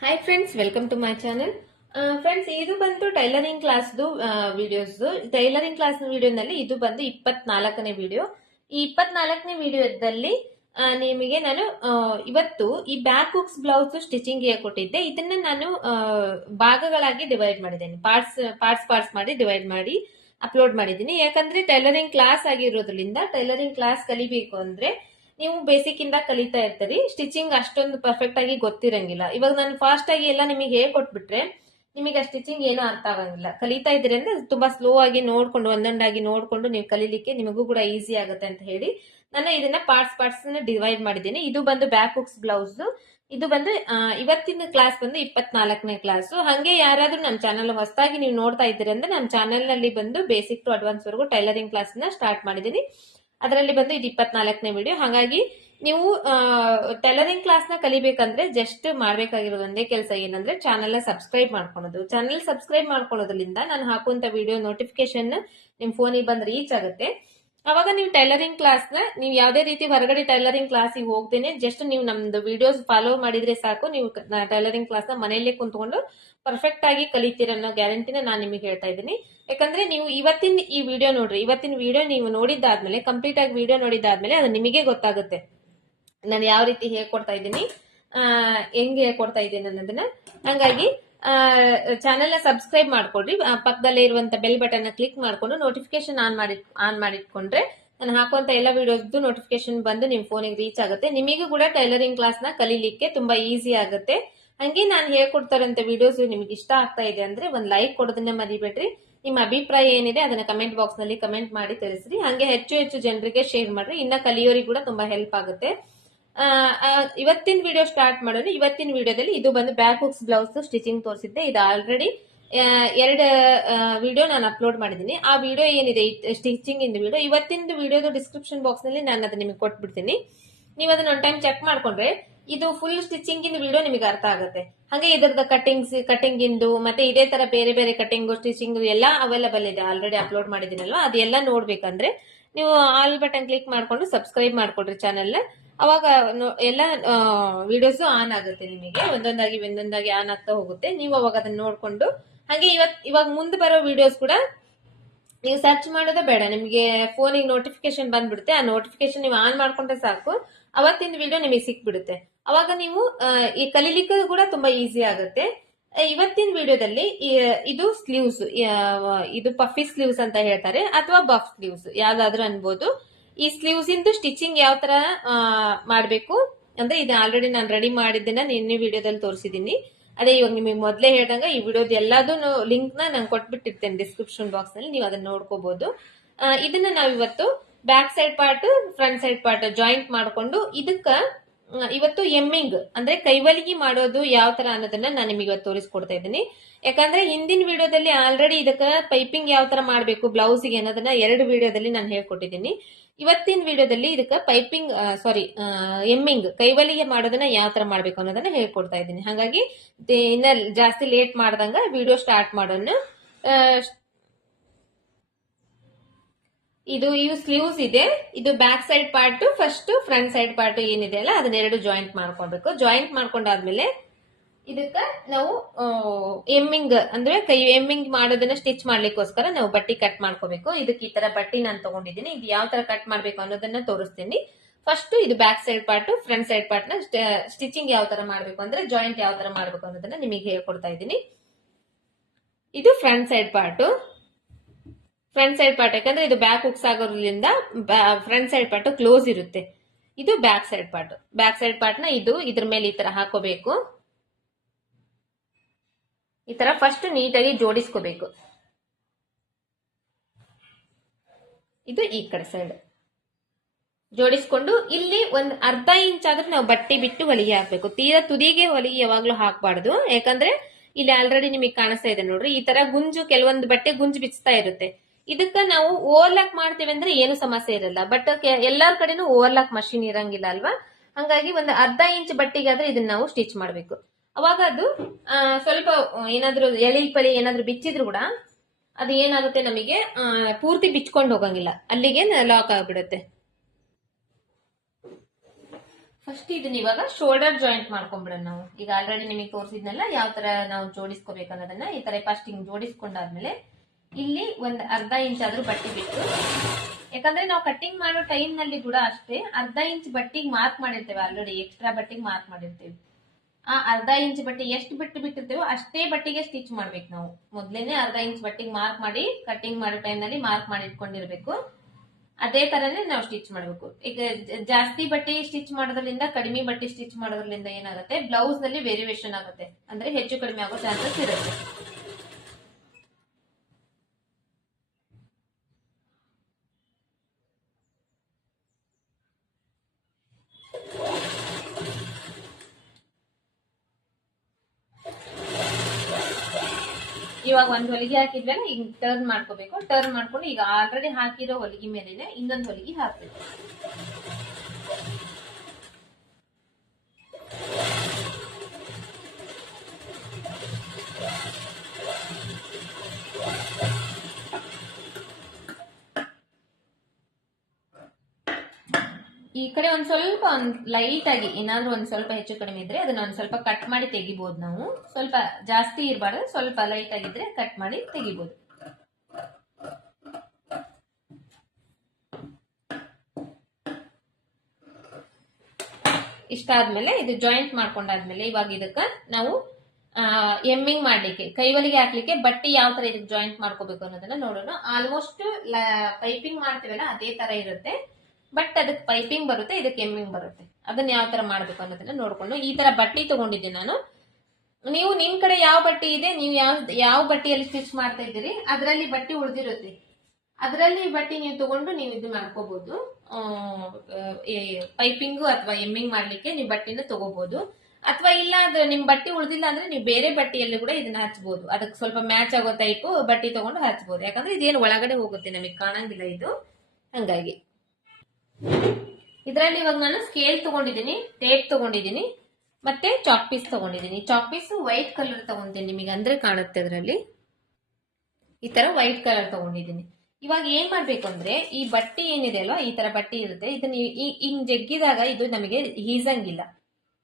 Hi friends, welcome to my channel. Friends, ಇದು ಬಂದು tailoring ಕ್ಲಾಸ್ದು ವಿಡಿಯೋಸ್. ಟೈಲರಿಂಗ್ ಕ್ಲಾಸ್ ವಿಡಿಯೋನಲ್ಲಿ ಇದು ಬಂದು 24ನೇ ವಿಡಿಯೋ. ಈ 24ನೇ ವಿಡಿಯೋದಲ್ಲಿ ನಿಮಗೆ ನಾನು ಇವತ್ತು ಈ ಬ್ಯಾಕ್ ಹುಕ್ಸ್ ಬ್ಲೌಸ್ ಸ್ಟಿಚಿಂಗ್ ಕೊಟ್ಟಿದ್ದೆ. ಇದನ್ನ ನಾನು ಭಾಗಗಳಾಗಿ ಡಿವೈಡ್ ಮಾಡಿದ್ದೇನೆ. ಪಾರ್ಟ್ಸ್ ಮಾಡಿ ಡಿವೈಡ್ ಮಾಡಿ ಅಪ್ಲೋಡ್ ಮಾಡಿದ್ದೀನಿ. ಯಾಕಂದ್ರೆ ಟೈಲರಿಂಗ್ ಕ್ಲಾಸ್ ಆಗಿರೋದ್ರಿಂದ ಟೈಲರಿಂಗ್ ಕ್ಲಾಸ್ ಕಲಿಬೇಕು ಅಂದ್ರೆ ನೀವು ಬೇಸಿಕ್ ಇಂದ ಕಲಿತಾ ಇರ್ತೀರಿ. ಸ್ಟಿಚಿಂಗ್ ಅಷ್ಟೊಂದು ಪರ್ಫೆಕ್ಟ್ ಆಗಿ ಗೊತ್ತಿರಂಗಿಲ್ಲ. ಇವಾಗ ನಾನು ಫಾಸ್ಟ್ ಆಗಿ ಎಲ್ಲ ನಿಮಗೆ ಹೇಳ್ಕೊಟ್ಬಿಟ್ರೆ ನಿಮಗೆ ಆ ಸ್ಟಿಚಿಂಗ್ ಏನೂ ಅರ್ಥ ಆಗಂಗಿಲ್ಲ. ಕಲಿತಾ ಇದ್ದೀರಿ ಅಂದ್ರೆ ತುಂಬಾ ಸ್ಲೋ ಆಗಿ ನೋಡ್ಕೊಂಡು ಒಂದೊಂದಾಗಿ ನೋಡ್ಕೊಂಡು ನೀವು ಕಲೀಲಿಕ್ಕೆ ನಿಮಗೂ ಕೂಡ ಈಸಿ ಆಗುತ್ತೆ ಅಂತ ಹೇಳಿ ನಾನು ಇದನ್ನ ಪಾರ್ಟ್ಸ್ ಡಿವೈಡ್ ಮಾಡಿದ್ದೀನಿ. ಇದು ಬಂದು ಬ್ಯಾಕ್ ಹುಕ್ಸ್ ಬ್ಲೌಸ್. ಇದು ಬಂದು ಇವತ್ತಿನ ಕ್ಲಾಸ್ ಬಂದು 24ನೇ ಕ್ಲಾಸ್. ಹಂಗೆ ಯಾರಾದ್ರೂ ನಮ್ಮ ಚಾನಲ್ ಹೊಸದಾಗಿ ನೀವು ನೋಡ್ತಾ ಇದ್ದೀರಿ ಅಂದ್ರೆ ನಮ್ಮ ಚಾನೆಲ್ ನಲ್ಲಿ ಬಂದು ಬೇಸಿಕ್ ಟು ಅಡ್ವಾನ್ಸ್ ವರೆಗೂ ಟೈಲರಿಂಗ್ ಕ್ಲಾಸ್ ನ ಸ್ಟಾರ್ಟ್ ಮಾಡಿದ್ದೀನಿ. ಅದರಲ್ಲಿ ಬಂದು ಇದು 24ನೇ ವಿಡಿಯೋ. ಹಾಗಾಗಿ ನೀವು ಟೈಲರಿಂಗ್ ಕ್ಲಾಸ್ ನ ಕಲಿಬೇಕಂದ್ರೆ ಜಸ್ಟ್ ಮಾಡ್ಬೇಕಾಗಿರೋದು ಒಂದೇ ಕೆಲಸ ಏನಂದ್ರೆ ಚಾನೆಲ್ ಸಬ್ಸ್ಕ್ರೈಬ್ ಮಾಡ್ಕೊಳೋದು. ಚಾನೆಲ್ ಸಬ್ಸ್ಕ್ರೈಬ್ ಮಾಡ್ಕೊಳ್ಳೋದ್ರಿಂದ ನಾನು ಹಾಕುವಂತ ವಿಡಿಯೋ ನೋಟಿಫಿಕೇಶನ್ ನಿಮ್ ಫೋನಿಗೆ ಬಂದು ರೀಚ್ ಆಗುತ್ತೆ. ಅವಾಗ ನೀವು ಟೈಲರಿಂಗ್ ಕ್ಲಾಸ್ ನ ನೀವು ಯಾವುದೇ ರೀತಿ ಹೊರಗಡೆ ಟೈಲರಿಂಗ್ ಕ್ಲಾಸಿಗೆ ಹೋಗ್ತೇನೆ ಜಸ್ಟ್ ನೀವು ನಮ್ದು ವಿಡಿಯೋಸ್ ಫಾಲೋ ಮಾಡಿದ್ರೆ ಸಾಕು. ನೀವು ಟೈಲರಿಂಗ್ ಕ್ಲಾಸ್ ನ ಮನೆಯಲ್ಲೇ ಕುಂತ್ಕೊಂಡು ಪರ್ಫೆಕ್ಟ್ ಆಗಿ ಕಲಿತೀರ ಅನ್ನೋ ಗ್ಯಾರಂಟಿನ ನಾನು ನಿಮಗೆ ಹೇಳ್ತಾ ಇದ್ದೀನಿ. ಯಾಕಂದ್ರೆ ನೀವು ಇವತ್ತಿನ ಈ ವಿಡಿಯೋ ನೋಡ್ರಿ. ಇವತ್ತಿನ ವಿಡಿಯೋ ನೀವು ನೋಡಿದ್ದಾದ್ಮೇಲೆ ಕಂಪ್ಲೀಟ್ ಆಗಿ ವಿಡಿಯೋ ನೋಡಿದ್ದಾದ್ಮೇಲೆ ಅದು ನಿಮಗೆ ಗೊತ್ತಾಗುತ್ತೆ ನಾನು ಯಾವ ರೀತಿ ಹೇಳ್ಕೊಡ್ತಾ ಇದ್ದೀನಿ, ಹೆಂಗೆ ಹೇಳ್ಕೊಡ್ತಾ ಇದ್ದೀನಿ ಅನ್ನೋದನ್ನ. ಹಂಗಾಗಿ ಚಾನೆಲ್ ನ ಸಬ್ಸ್ಕ್ರೈಬ್ ಮಾಡ್ಕೊಡ್ರಿ. ಪಕ್ಕದಲ್ಲೇ ಇರುವಂತ ಬೆಲ್ ಬಟನ್ ನ ಕ್ಲಿಕ್ ಮಾಡ್ಕೊಂಡು ನೋಟಿಫಿಕೇಶನ್ ಆನ್ ಮಾಡಿಟ್ಕೊಂಡ್ರೆ ನಾನು ಹಾಕುವಂತ ಎಲ್ಲ ವಿಡಿಯೋಸ್ದು ನೋಟಿಫಿಕೇಶನ್ ಬಂದು ನಿಮ್ ಫೋನಿಗೆ ರೀಚ್ ಆಗುತ್ತೆ. ನಿಮಗೂ ಕೂಡ ಟೈಲರಿಂಗ್ ಕ್ಲಾಸ್ ನ ಕಲೀಲಿಕ್ಕೆ ತುಂಬಾ ಈಸಿ ಆಗುತ್ತೆ. ಹಂಗೆ ನಾನು ಹೇಳ್ಕೊಡ್ತಾರಂತ ವಿಡಿಯೋಸ್ ನಿಮ್ಗೆ ಇಷ್ಟ ಆಗ್ತಾ ಇದೆ ಅಂದ್ರೆ ಒಂದ್ ಲೈಕ್ ಕೊಡೋದನ್ನ ಮರಿಬೇಡ್ರಿ. ನಿಮ್ಮ ಅಭಿಪ್ರಾಯ ಏನಿದೆ ಅದನ್ನ ಕಮೆಂಟ್ ಬಾಕ್ಸ್ ನಲ್ಲಿ ಕಮೆಂಟ್ ಮಾಡಿ ತಿಳಿಸ್ರಿ. ಹಂಗೆ ಹೆಚ್ಚು ಜನರಿಗೆ ಶೇರ್ ಮಾಡ್ರಿ. ಇನ್ನ ಕಲಿಯೋರಿಗೆ ಕೂಡ ತುಂಬಾ ಹೆಲ್ಪ್ ಆಗುತ್ತೆ. ಇವತ್ತಿನ ವಿಡಿಯೋ ಸ್ಟಾರ್ಟ್ ಮಾಡೋಣ. ಇವತ್ತಿನ ವಿಡಿಯೋದಲ್ಲಿ ಇದು ಬಂದು ಬ್ಯಾಕ್ ಹುಕ್ಸ್ ಬ್ಲೌಸ್ ಸ್ಟಿಚಿಂಗ್ ತೋರಿಸಿದ್ದೆ. ಇದು ಆಲ್ರೆಡಿ ಎರಡು ವಿಡಿಯೋ ನಾನು ಅಪ್ಲೋಡ್ ಮಾಡಿದ್ದೀನಿ. ಆ ವಿಡಿಯೋ ಏನಿದೆ ಸ್ಟಿಚಿಂಗ್ ಇಂದ ವಿಡಿಯೋ, ಇವತ್ತಿನ ವಿಡಿಯೋದ ಡಿಸ್ಕ್ರಿಪ್ಷನ್ ಬಾಕ್ಸ್ ನಲ್ಲಿ ನಾನು ಅದನ್ನ ನಿಮಗೆ ಕೊಟ್ಬಿಡ್ತೀನಿ. ನೀವು ಅದನ್ನ ಒಂದು ಟೈಮ್ ಚೆಕ್ ಮಾಡ್ಕೊಂಡ್ರೆ ಇದು ಫುಲ್ ಸ್ಟಿಚಿಂಗ್ ಇನ್ ವಿಡಿಯೋ ನಿಮಗೆ ಅರ್ಥ ಆಗುತ್ತೆ. ಹಾಗೆ ಇದರದ ಕಟಿಂಗ್ ಇಂದು ಮತ್ತೆ ಇದೇ ತರ ಬೇರೆ ಬೇರೆ ಕಟಿಂಗ್ ಸ್ಟಿಚಿಂಗ್ ಎಲ್ಲ ಅವೈಲಬಲ್ ಇದೆ. ಆಲ್ರೆಡಿ ಅಪ್ಲೋಡ್ ಮಾಡಿದ್ದೀನಲ್ವಾ, ಅದೆಲ್ಲ ನೋಡ್ಬೇಕಂದ್ರೆ ನೀವು ಆಲ್ ಬಟನ್ ಕ್ಲಿಕ್ ಮಾಡ್ಕೊಂಡು ಸಬ್ಸ್ಕ್ರೈಬ್ ಮಾಡ್ಕೊಡ್ರಿ ಚಾನೆಲ್. ಅವಾಗ ಎಲ್ಲ ವಿಡಿಯೋಸ್ ಆನ್ ಆಗುತ್ತೆ. ನಿಮಗೆ ಒಂದೊಂದಾಗಿ ಆನ್ ಆಗ್ತಾ ಹೋಗುತ್ತೆ. ನೀವು ಅವಾಗ ಅದನ್ನ ನೋಡ್ಕೊಂಡು ಹಾಗೆ ಇವಾಗ ಮುಂದೆ ಬರೋ ವಿಡಿಯೋಸ್ ಕೂಡ ನೀವು ಸರ್ಚ್ ಮಾಡೋದೇ ಬೇಡ. ನಿಮಗೆ ಫೋನಿಗೆ ನೋಟಿಫಿಕೇಶನ್ ಬಂದ್ಬಿಡುತ್ತೆ. ಆ ನೋಟಿಫಿಕೇಶನ್ ನೀವು ಆನ್ ಮಾಡ್ಕೊಂಡ್ರೆ ಸಾಕು, ಅವತ್ತಿನ ವಿಡಿಯೋ ನಿಮಗೆ ಸಿಕ್ಬಿಡುತ್ತೆ. ಅವಾಗ ನೀವು ಈ ಕಲೀಲಿಕ್ಕೂ ಕೂಡ ತುಂಬಾ ಈಸಿ ಆಗುತ್ತೆ. ಇವತ್ತಿನ ವಿಡಿಯೋದಲ್ಲಿ ಇದು ಸ್ಲೀವ್ಸ್, ಇದು ಪಫಿ ಸ್ಲೀವ್ಸ್ ಅಂತ ಹೇಳ್ತಾರೆ ಅಥವಾ ಬಫ್ ಸ್ಲೀವ್ಸ್ ಯಾವ್ದಾದ್ರು ಅನ್ಬೋದು. ಈ ಸ್ಲೀವ್ಸ್ ಇಂದು ಸ್ಟಿಚಿಂಗ್ ಯಾವ ತರ ಮಾಡ್ಬೇಕು ಅಂದ್ರೆ ಇದು ಆಲ್ರೆಡಿ ನಾನು ರೆಡಿ ಮಾಡಿದ್ದನ್ನ ನಿನ್ನೆ ವಿಡಿಯೋದಲ್ಲಿ ತೋರಿಸಿದೀನಿ. ಅದೇ ಇವಾಗ ನಿಮಗೆ ಮೊದಲೇ ಹೇಳ್ದಂಗ ಈ ವಿಡಿಯೋದ ಎಲ್ಲದೂ ಲಿಂಕ್ ನಾನು ಕೊಟ್ಬಿಟ್ಟಿರ್ತೇನೆ ಡಿಸ್ಕ್ರಿಪ್ಷನ್ ಬಾಕ್ಸ್ ನಲ್ಲಿ, ನೀವು ಅದನ್ನ ನೋಡ್ಕೋಬಹುದು. ಇದನ್ನ ನಾವಿವತ್ತು back side part front side part joint ಮಾಡ್ಕೊಂಡು ಇದಕ್ಕ ಇವತ್ತು ಎಮ್ಮಿಂಗ್ ಅಂದ್ರೆ ಕೈವಲಿಗೆ ಮಾಡೋದು ಯಾವ ತರ ಅನ್ನೋದನ್ನ ನಾನು ನಿಮಗೆ ಇವತ್ತು ತೋರಿಸ್ಕೊಡ್ತಾ ಇದ್ದೀನಿ. ಯಾಕಂದ್ರೆ ಹಿಂದಿನ ವಿಡಿಯೋದಲ್ಲಿ ಆಲ್ರೆಡಿ ಇದಕ್ಕ ಪೈಪಿಂಗ್ ಯಾವ ತರ ಮಾಡ್ಬೇಕು ಬ್ಲೌಸ್ಗೆ ಅನ್ನೋದನ್ನ 2 ವಿಡಿಯೋದಲ್ಲಿ ನಾನು ಹೇಳ್ಕೊಟ್ಟಿದ್ದೀನಿ. ಇವತ್ತಿನ ವಿಡಿಯೋದಲ್ಲಿ ಇದಕ್ಕ ಪೈಪಿಂಗ್ ಎಮ್ಮಿಂಗ್ ಕೈವಲಿಗೆ ಮಾಡೋದನ್ನ ಯಾವ ತರ ಮಾಡ್ಬೇಕು ಅನ್ನೋದನ್ನ ಹೇಳ್ಕೊಡ್ತಾ ಇದ್ದೀನಿ. ಹಾಗಾಗಿ ಇನ್ನ ಜಾಸ್ತಿ ಲೇಟ್ ಮಾಡ್ದಂಗ ವಿಡಿಯೋ ಸ್ಟಾರ್ಟ್ ಮಾಡೋಣ. ಇದು ಸ್ಲೀವ್ಸ್ ಇದೆ. ಇದು back side part first, front side part ಏನಿದೆ ಅಲ್ಲ ಅದನ್ನೆರಡು ಜಾಯಿಂಟ್ ಮಾಡ್ಕೊಳ್ಬೇಕು. ಜಾಯಿಂಟ್ ಮಾಡ್ಕೊಂಡಾದ್ಮೇಲೆ ಇದಕ್ಕ ನಾವು ಎಮ್ಮಿಂಗ್ ಅಂದ್ರೆ ಎಮ್ಮಿಂಗ್ ಮಾಡೋದನ್ನ ಸ್ಟಿಚ್ ಮಾಡ್ಲಿಕ್ಕೋಸ್ಕರ ನಾವು ಬಟ್ಟಿ ಕಟ್ ಮಾಡ್ಕೋಬೇಕು. ಇದಕ್ಕೆ ಈ ತರ ಬಟ್ಟಿ ನಾನು ತಗೊಂಡಿದ್ದೀನಿ. ಇದು ಯಾವ ತರ ಕಟ್ ಮಾಡ್ಬೇಕು ಅನ್ನೋದನ್ನ ತೋರಿಸ್ತೀನಿ. ಫಸ್ಟ್ ಇದು back side part, front side part ನ ಸ್ಟಿಚಿಂಗ್ ಯಾವ ತರ ಮಾಡ್ಬೇಕು ಅಂದ್ರೆ ಜಾಯಿಂಟ್ ಯಾವ ತರ ಮಾಡ್ಬೇಕು ಅನ್ನೋದನ್ನ ನಿಮಗೆ ಹೇಳ್ಕೊಡ್ತಾ ಇದ್ದೀನಿ. ಇದು ಫ್ರಂಟ್ ಸೈಡ್ ಪಾರ್ಟ್. ಯಾಕಂದ್ರೆ ಇದು ಬ್ಯಾಕ್ ಹುಕ್ಸ್ ಆಗೋದ್ರಿಂದ ಫ್ರಂಟ್ ಸೈಡ್ ಪಾರ್ಟ್ ಕ್ಲೋಸ್ ಇರುತ್ತೆ. ಇದು ಬ್ಯಾಕ್ ಸೈಡ್ ಪಾರ್ಟ್ ನ ಇದ್ರ ಮೇಲೆ ಈ ತರ ಹಾಕೋಬೇಕು. ಈ ತರ ಫಸ್ಟ್ ನೀಟಾಗಿ ಜೋಡಿಸ್ಕೋಬೇಕು. ಇದು ಈ ಕಡೆ ಸೈಡ್ ಜೋಡಿಸ್ಕೊಂಡು ಇಲ್ಲಿ ಒಂದ್ ಅರ್ಧ ಇಂಚ್ ಆದ್ರೂ ನಾವು ಬಟ್ಟೆ ಬಿಟ್ಟು ಹೊಲಿಗೆ ಹಾಕ್ಬೇಕು. ತೀರಾ ತುದಿಗೆ ಹೊಲಿಗೆ ಯಾವಾಗ್ಲೂ ಹಾಕ್ಬಾರ್ದು. ಯಾಕಂದ್ರೆ ಇಲ್ಲಿ ಆಲ್ರೆಡಿ ನಿಮಗೆ ಕಾಣಿಸ್ತಾ ಇದೆ ನೋಡ್ರಿ, ಈ ತರ ಗುಂಜು, ಕೆಲವೊಂದು ಬಟ್ಟೆ ಗುಂಜು ಬಿಚ್ತಾ ಇರುತ್ತೆ. ಇದಕ್ಕ ನಾವು ಓವರ್ಲಾಕ್ ಮಾಡ್ತೇವೆ ಅಂದ್ರೆ ಏನು ಸಮಸ್ಯೆ ಇರಲ್ಲ. ಬಟ್ ಎಲ್ಲಾರ ಕಡೆನೂ ಓವರ್ಲಾಕ್ ಮಷಿನ್ ಇರಂಗಿಲ್ಲ ಅಲ್ವಾ. ಹಂಗಾಗಿ ಒಂದು ಅರ್ಧ ಇಂಚ್ ಬಟ್ಟೆಗಾದ್ರೆ ಇದನ್ನ ನಾವು ಸ್ಟಿಚ್ ಮಾಡ್ಬೇಕು. ಅವಾಗ ಅದು ಸ್ವಲ್ಪ ಏನಾದ್ರೂ ಎಳಿ ಪಳಿ ಏನಾದ್ರೂ ಬಿಚ್ಚಿದ್ರು ಕೂಡ ಅದು ಏನಾಗುತ್ತೆ ನಮಗೆ ಪೂರ್ತಿ ಬಿಚ್ಕೊಂಡು ಹೋಗಂಗಿಲ್ಲ, ಅಲ್ಲಿಗೆ ಲಾಕ್ ಆಗ್ಬಿಡುತ್ತೆ. ಫಸ್ಟ್ ಇದನ್ನ ಇವಾಗ ಶೋಲ್ಡರ್ ಜಾಯಿಂಟ್ ಮಾಡ್ಕೊಂಡ್ಬಿಡೋಣ ನಾವು. ಈಗ ಆಲ್ರೆಡಿ ನಿಮಗೆ ತೋರಿಸಿದ್ನಲ್ಲ ಯಾವ ತರ ನಾವು ಜೋಡಿಸ್ಕೋಬೇಕು ಅನ್ನೋದನ್ನ. ಈ ತರ ಫಸ್ಟ್ ಹಿಂಗ್ ಜೋಡಿಸ್ಕೊಂಡಾದ್ಮೇಲೆ ಇಲ್ಲಿ ಒಂದ್ ಅರ್ಧ ಇಂಚ್ ಆದ್ರೂ ಬಟ್ಟೆ ಬಿಟ್ಟು, ಯಾಕಂದ್ರೆ ನಾವು ಕಟ್ಟಿಂಗ್ ಮಾಡೋ ಟೈಮ್ ನಲ್ಲಿ ಕೂಡ ಅಷ್ಟೇ ಅರ್ಧ ಇಂಚ್ ಬಟ್ಟಿಗೆ ಮಾರ್ಕ್ ಮಾಡಿರ್ತೇವೆ, ಆಲ್ರೆಡಿ ಎಕ್ಸ್ಟ್ರಾ ಬಟ್ಟಿಗೆ ಮಾರ್ಕ್ ಮಾಡಿರ್ತೇವೆ. ಆ ಅರ್ಧ ಇಂಚ್ ಬಟ್ಟೆ ಎಷ್ಟು ಬಿಟ್ಟು ಬಿಟ್ಟಿರ್ತೇವೋ ಅಷ್ಟೇ ಬಟ್ಟಿಗೆ ಸ್ಟಿಚ್ ಮಾಡ್ಬೇಕು ನಾವು. ಮೊದ್ಲೇನೆ ಅರ್ಧ ಇಂಚ್ ಬಟ್ಟಿಗೆ ಮಾರ್ಕ್ ಮಾಡಿ ಕಟ್ಟಿಂಗ್ ಮಾಡೋ ಟೈಮ್ ನಲ್ಲಿ ಮಾರ್ಕ್ ಮಾಡಿ ಇಟ್ಕೊಂಡಿರ್ಬೇಕು. ಅದೇ ತರನೇ ನಾವು ಸ್ಟಿಚ್ ಮಾಡ್ಬೇಕು. ಈಗ ಜಾಸ್ತಿ ಬಟ್ಟೆ ಸ್ಟಿಚ್ ಮಾಡೋದ್ರಿಂದ ಕಡಿಮೆ ಬಟ್ಟೆ ಸ್ಟಿಚ್ ಮಾಡೋದ್ರಿಂದ ಏನಾಗುತ್ತೆ, ಬ್ಲೌಸ್ ನಲ್ಲಿ ವೇರಿಯೇಷನ್ ಆಗುತ್ತೆ, ಅಂದ್ರೆ ಹೆಚ್ಚು ಕಡಿಮೆ ಆಗೋ ಚಾನ್ಸಸ್ ಇರುತ್ತೆ. ಇವಾಗ ಒಂದ್ ಹೊಲಿಗೆ ಹಾಕಿದ್ಮೇಲೆ ಈಗ ಟರ್ನ್ ಮಾಡ್ಕೋಬೇಕು. ಟರ್ನ್ ಮಾಡ್ಕೊಂಡು ಈಗ ಆಲ್ರೆಡಿ ಹಾಕಿರೋ ಹೊಲಿಗೆ ಮೇಲೆನೆ ಇನ್ನೊಂದು ಹೊಲಿಗೆ ಹಾಕ್ಬೇಕು. ಈ ಕಡೆ ಒಂದ್ ಸ್ವಲ್ಪ ಲೈಟ್ ಆಗಿ ಏನಾದ್ರೂ ಒಂದ್ ಸ್ವಲ್ಪ ಹೆಚ್ಚು ಕಡಿಮೆ ಇದ್ರೆ ಅದನ್ನ ಒಂದ್ ಸ್ವಲ್ಪ ಕಟ್ ಮಾಡಿ ತೆಗಿಬಹುದು ನಾವು. ಸ್ವಲ್ಪ ಜಾಸ್ತಿ ಇರಬಾರ್ದು, ಸ್ವಲ್ಪ ಲೈಟ್ ಆಗಿದ್ರೆ ಕಟ್ ಮಾಡಿ ತೆಗಿಬಹುದು. ಇಷ್ಟಾದ್ಮೇಲೆ ಇದು ಜಾಯಿಂಟ್ ಮಾಡ್ಕೊಂಡಾದ್ಮೇಲೆ ಇವಾಗ ಇದಕ್ಕ ನಾವು ಎಮ್ಮಿಂಗ್ ಮಾಡ್ಲಿಕ್ಕೆ, ಕೈವಲಿಗೆ ಹಾಕ್ಲಿಕ್ಕೆ ಬಟ್ಟೆ ಯಾವ ತರ ಇದಕ್ಕೆ ಜಾಯಿಂಟ್ ಮಾಡ್ಕೋಬೇಕು ಅನ್ನೋದನ್ನ ನೋಡೋಣ. ಆಲ್ಮೋಸ್ಟ್ ಪೈಪಿಂಗ್ ಮಾಡ್ತೀವಲ್ಲ ಅದೇ ತರ ಇರುತ್ತೆ, ಬಟ್ ಅದಕ್ಕೆ ಪೈಪಿಂಗ್ ಬರುತ್ತೆ, ಇದಕ್ಕೆ ಎಮ್ಮಿಂಗ್ ಬರುತ್ತೆ. ಅದನ್ನ ಯಾವ ತರ ಮಾಡ್ಬೇಕು ಅನ್ನೋದನ್ನ ನೋಡ್ಕೊಂಡು ಈ ತರ ಬಟ್ಟೆ ತಗೊಂಡಿದ್ದೀನಿ ನಾನು. ನೀವು ನಿಮ್ ಕಡೆ ಯಾವ ಬಟ್ಟೆ ಇದೆ, ನೀವು ಯಾವ ಬಟ್ಟೆಯಲ್ಲಿ ಸ್ಟಿಚ್ ಮಾಡ್ತಾ ಇದ್ದೀರಿ ಅದರಲ್ಲಿ ಬಟ್ಟೆ ಉಳಿದಿರುತ್ತೆ, ಅದರಲ್ಲಿ ಬಟ್ಟೆ ನೀವು ತಗೊಂಡು ನೀವು ಇದು ಮಾಡ್ಕೋಬಹುದು. ಪೈಪಿಂಗ್ ಅಥವಾ ಎಮ್ಮಿಂಗ್ ಮಾಡ್ಲಿಕ್ಕೆ ನೀವು ಬಟ್ಟೆನ ತಗೋಬಹುದು. ಅಥವಾ ಇಲ್ಲ ಅದು ನಿಮ್ ಬಟ್ಟೆ ಉಳಿದಿಲ್ಲ ಅಂದ್ರೆ ನೀವು ಬೇರೆ ಬಟ್ಟೆಯಲ್ಲಿ ಕೂಡ ಇದನ್ನ ಹಚ್ಬಹುದು. ಅದಕ್ಕೆ ಸ್ವಲ್ಪ ಮ್ಯಾಚ್ ಆಗೋ ಟೈಪ್ ಬಟ್ಟೆ ತಗೊಂಡು ಹಚ್ಬಹುದು. ಯಾಕಂದ್ರೆ ಇದೇನು ಒಳಗಡೆ ಹೋಗುತ್ತೆ, ನಮಗೆ ಕಾಣಂಗಿಲ್ಲ ಇದು, ಹಂಗಾಗಿ. ಇದರಲ್ಲಿ ಇವಾಗ ನಾನು ಸ್ಕೇಲ್ ತಗೊಂಡಿದ್ದೀನಿ, ಟೇಪ್ ತಗೊಂಡಿದ್ದೀನಿ, ಮತ್ತೆ ಚಾಕ್ ಪೀಸ್ ತಗೊಂಡಿದ್ದೀನಿ. ಚಾಕ್ ಪೀಸ್ ವೈಟ್ ಕಲರ್ ತಗೊಂಡಿದ್ದೀನಿ, ನಿಮಗೆ ಅಂದ್ರೆ ಕಾಣುತ್ತೆ ಅದರಲ್ಲಿ. ಈ ತರ ವೈಟ್ ಕಲರ್ ತಗೊಂಡಿದ್ದೀನಿ. ಇವಾಗ ಏನ್ ಮಾಡ್ಬೇಕು ಅಂದ್ರೆ ಈ ಬಟ್ಟೆ ಏನಿದೆ ಅಲ್ವಾ, ಈ ತರ ಬಟ್ಟೆ ಇರುತ್ತೆ, ಇದನ್ನ ಹಿಂಗ್ ಜಗ್ಗಿದಾಗ ಇದು ನಮಗೆ ಹೀಸಂಗಿಲ್ಲ.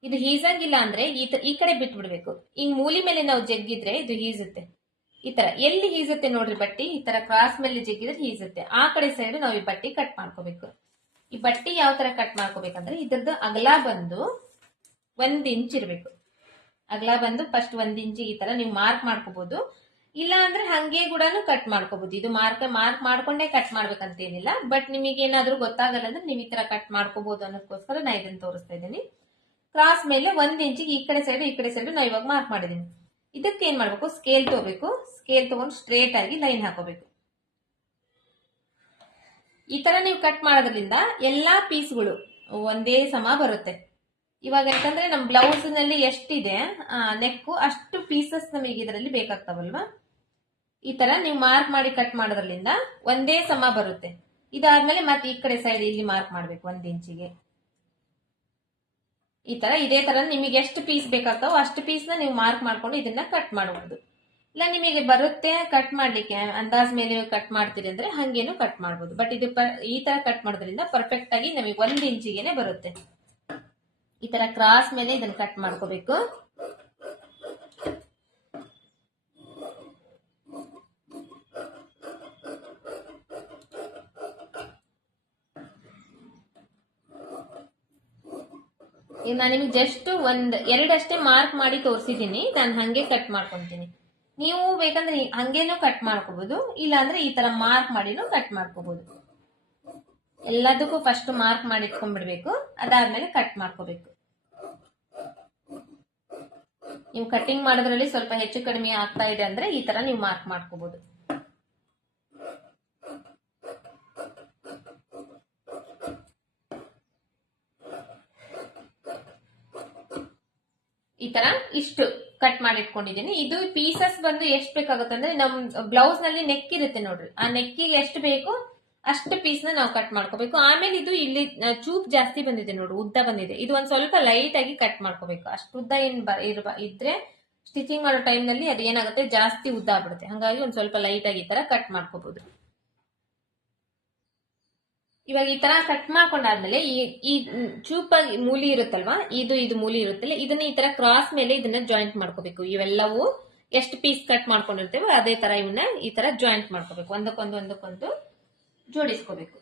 ಇದು ಹೀಸಂಗಿಲ್ಲ ಅಂದ್ರೆ ಈ ಕಡೆ ಬಿಟ್ಟು ಬಿಡ್ಬೇಕು. ಹಿಂಗ್ ಮೂಲಿ ಮೇಲೆ ನಾವು ಜಗ್ಗಿದ್ರೆ ಇದು ಹೀಸುತ್ತೆ. ಈ ತರ ಎಲ್ಲಿ ಹೀಸುತ್ತೆ ನೋಡ್ರಿ ಬಟ್ಟೆ, ಈ ತರ ಕ್ರಾಸ್ ಮೇಲೆ ಜಗ್ಗಿದ್ರೆ ಹೀಸುತ್ತೆ. ಆ ಕಡೆ ಸೈಡ್ ನಾವು ಈ ಬಟ್ಟೆ ಕಟ್ ಮಾಡ್ಕೋಬೇಕು. ಈ ಬಟ್ಟೆ ಯಾವ ತರ ಕಟ್ ಮಾಡ್ಕೋಬೇಕಂದ್ರೆ ಇದ್ರದ್ದು ಅಗಲ ಬಂದು 1 ಇಂಚ್ ಇರ್ಬೇಕು. ಅಗಲ ಬಂದು ಫಸ್ಟ್ 1 ಇಂಚ್ ಈ ತರ ನೀವು ಮಾರ್ಕ್ ಮಾಡ್ಕೋಬಹುದು. ಇಲ್ಲ ಅಂದ್ರೆ ಹಂಗೆ ಕೂಡ ಕಟ್ ಮಾಡ್ಕೋಬಹುದು. ಇದು ಮಾರ್ಕ್ ಮಾಡ್ಕೊಂಡೇ ಕಟ್ ಮಾಡ್ಬೇಕಂತ ಏನಿಲ್ಲ, ಬಟ್ ನಿಮಗೆ ಏನಾದ್ರೂ ಗೊತ್ತಾಗಲ್ಲ ಅಂದ್ರೆ ನೀವು ಈ ತರ ಕಟ್ ಮಾಡ್ಕೋಬಹುದು ಅನ್ನೋದಕ್ಕೋಸ್ಕರ ನಾ ಇದನ್ನ ತೋರಿಸ್ತಾ ಇದ್ದೀನಿ. ಕ್ರಾಸ್ ಮೇಲೆ 1 ಇಂಚಿಗೆ ಈ ಕಡೆ ಸೈಡ್ ನಾವು ಇವಾಗ ಮಾರ್ಕ್ ಮಾಡಿದೀನಿ. ಇದಕ್ಕೆ ಏನ್ ಮಾಡ್ಬೇಕು, ಸ್ಕೇಲ್ ತಗೋಬೇಕು. ಸ್ಕೇಲ್ ತಗೊಂಡು ಸ್ಟ್ರೇಟ್ ಆಗಿ ಲೈನ್ ಹಾಕೋಬೇಕು. ಈ ತರ ನೀವು ಕಟ್ ಮಾಡೋದ್ರಿಂದ ಎಲ್ಲಾ ಪೀಸ್ಗಳು ಒಂದೇ ಸಮ ಬರುತ್ತೆ. ಇವಾಗ ಯಾಕಂದ್ರೆ ನಮ್ ಬ್ಲೌಸ್ ನಲ್ಲಿ ಎಷ್ಟಿದೆ ನೆಕ್ಕು ಅಷ್ಟು ಪೀಸಸ್ ನಮಗೆ ಇದರಲ್ಲಿ ಬೇಕಾಗ್ತಾವಲ್ವಾ. ಈ ತರ ನೀವು ಮಾರ್ಕ್ ಮಾಡಿ ಕಟ್ ಮಾಡೋದ್ರಿಂದ ಒಂದೇ ಸಮ ಬರುತ್ತೆ. ಇದಾದ್ಮೇಲೆ ಮತ್ತೆ ಈ ಕಡೆ ಸೈಡ್ ಇಲ್ಲಿ ಮಾರ್ಕ್ ಮಾಡ್ಬೇಕು 1 ಇಂಚಿಗೆ. ಈ ತರ ಇದೇ ತರ ನಿಮಗೆ ಎಷ್ಟು ಪೀಸ್ ಬೇಕಾಗ್ತಾವೋ ಅಷ್ಟು ಪೀಸ್ ನ ನೀವು ಮಾರ್ಕ್ ಮಾಡ್ಕೊಂಡು ಇದನ್ನ ಕಟ್ ಮಾಡಬಹುದು. ಇಲ್ಲ ನಿಮಗೆ ಬರುತ್ತೆ ಕಟ್ ಮಾಡ್ಲಿಕ್ಕೆ, ಅಂದಾಜ್ ಮೇಲೆ ಕಟ್ ಮಾಡ್ತೀರಿ ಅಂದ್ರೆ ಹಂಗೇನು ಕಟ್ ಮಾಡಬಹುದು. ಬಟ್ ಇದು ಈ ತರ ಕಟ್ ಮಾಡೋದ್ರಿಂದ ಪರ್ಫೆಕ್ಟ್ ಆಗಿ ನಮಗೆ 1 ಇಂಚಿಗೆನೆ ಬರುತ್ತೆ. ಈ ತರ ಕ್ರಾಸ್ ಮೇಲೆ ಇದನ್ನ ಕಟ್ ಮಾಡ್ಕೋಬೇಕು. ಈಗ ನಾನು ನಿಮ್ಗೆ ಜಸ್ಟ್ 2 ಅಷ್ಟೇ ಮಾರ್ಕ್ ಮಾಡಿ ತೋರಿಸಿದೀನಿ. ನಾನು ಹಂಗೆ ಕಟ್ ಮಾಡ್ಕೊಂತೀನಿ. ನೀವು ಬೇಕಂದ್ರೆ ಹಂಗೇನು ಕಟ್ ಮಾಡ್ಕೋಬಹುದು, ಇಲ್ಲ ಅಂದ್ರೆ ಈ ತರ ಮಾರ್ಕ್ ಮಾಡಿನೂ ಕಟ್ ಮಾಡ್ಕೋಬಹುದು. ಎಲ್ಲದಕ್ಕೂ ಫಸ್ಟ್ ಮಾರ್ಕ್ ಮಾಡಿ ಇಟ್ಕೊಂಡ್ಬಿಡ್ಬೇಕು, ಅದಾದ್ಮೇಲೆ ಕಟ್ ಮಾಡ್ಕೋಬೇಕು. ನೀವು ಕಟಿಂಗ್ ಮಾಡೋದ್ರಲ್ಲಿ ಸ್ವಲ್ಪ ಹೆಚ್ಚು ಕಡಿಮೆ ಆಗ್ತಾ ಇದೆ ಅಂದ್ರೆ ಈ ತರ ನೀವು ಮಾರ್ಕ್ ಮಾಡ್ಕೋಬಹುದು. ಈ ತರ ಇಷ್ಟು ಕಟ್ ಮಾಡಿ ಇಟ್ಕೊಂಡಿದ್ದೀನಿ. ಇದು ಪೀಸಸ್ ಬಂದು ಎಷ್ಟು ಬೇಕಾಗುತ್ತೆ ಅಂದ್ರೆ ನಮ್ ಬ್ಲೌಸ್ ನಲ್ಲಿ ನೆಕ್ ಇರುತ್ತೆ ನೋಡ್ರಿ, ಆ ನೆಕ್ಕಿಗೆ ಎಷ್ಟು ಬೇಕು ಅಷ್ಟು ಪೀಸ್ ನಾವು ಕಟ್ ಮಾಡ್ಕೋಬೇಕು. ಆಮೇಲೆ ಇದು ಇಲ್ಲಿ ಚೂಪ್ ಜಾಸ್ತಿ ಬಂದಿದೆ ನೋಡ್ರಿ, ಉದ್ದ ಬಂದಿದೆ, ಇದು ಒಂದ್ ಸ್ವಲ್ಪ ಲೈಟ್ ಆಗಿ ಕಟ್ ಮಾಡ್ಕೋಬೇಕು. ಅಷ್ಟು ಉದ್ದ ಇದ್ರೆ ಸ್ಟಿಚಿಂಗ್ ಮಾಡೋ ಟೈಮ್ ನಲ್ಲಿ ಅದು ಏನಾಗುತ್ತೆ ಜಾಸ್ತಿ ಉದ್ದ ಆಗ್ಬಿಡುತ್ತೆ. ಹಂಗಾಗಿ ಒಂದ್ ಸ್ವಲ್ಪ ಲೈಟ್ ಆಗಿ ಈ ತರ ಕಟ್ ಮಾಡ್ಕೋಬಹುದು. ಇವಾಗ ಈ ತರ ಕಟ್ ಮಾಡ್ಕೊಂಡಾದ್ಮೇಲೆ ಈ ಚೂಪಾಗಿ ಮೂಲಿ ಇರುತ್ತಲ್ವಾ, ಇದು ಮೂಲಿ ಇರುತ್ತಲ್ಲ, ಇದನ್ನ ಈ ತರ ಕ್ರಾಸ್ ಮೇಲೆ ಇದನ್ನ ಜಾಯಿಂಟ್ ಮಾಡ್ಕೋಬೇಕು. ಇವೆಲ್ಲವೂ ಎಷ್ಟು ಪೀಸ್ ಕಟ್ ಮಾಡ್ಕೊಂಡಿರ್ತೇವೆ ಅದೇ ತರ ಇವನ್ನ ಈ ತರ ಜಾಯಿಂಟ್ ಮಾಡ್ಕೋಬೇಕು, ಒಂದಕ್ಕೊಂದು ಜೋಡಿಸ್ಕೋಬೇಕು.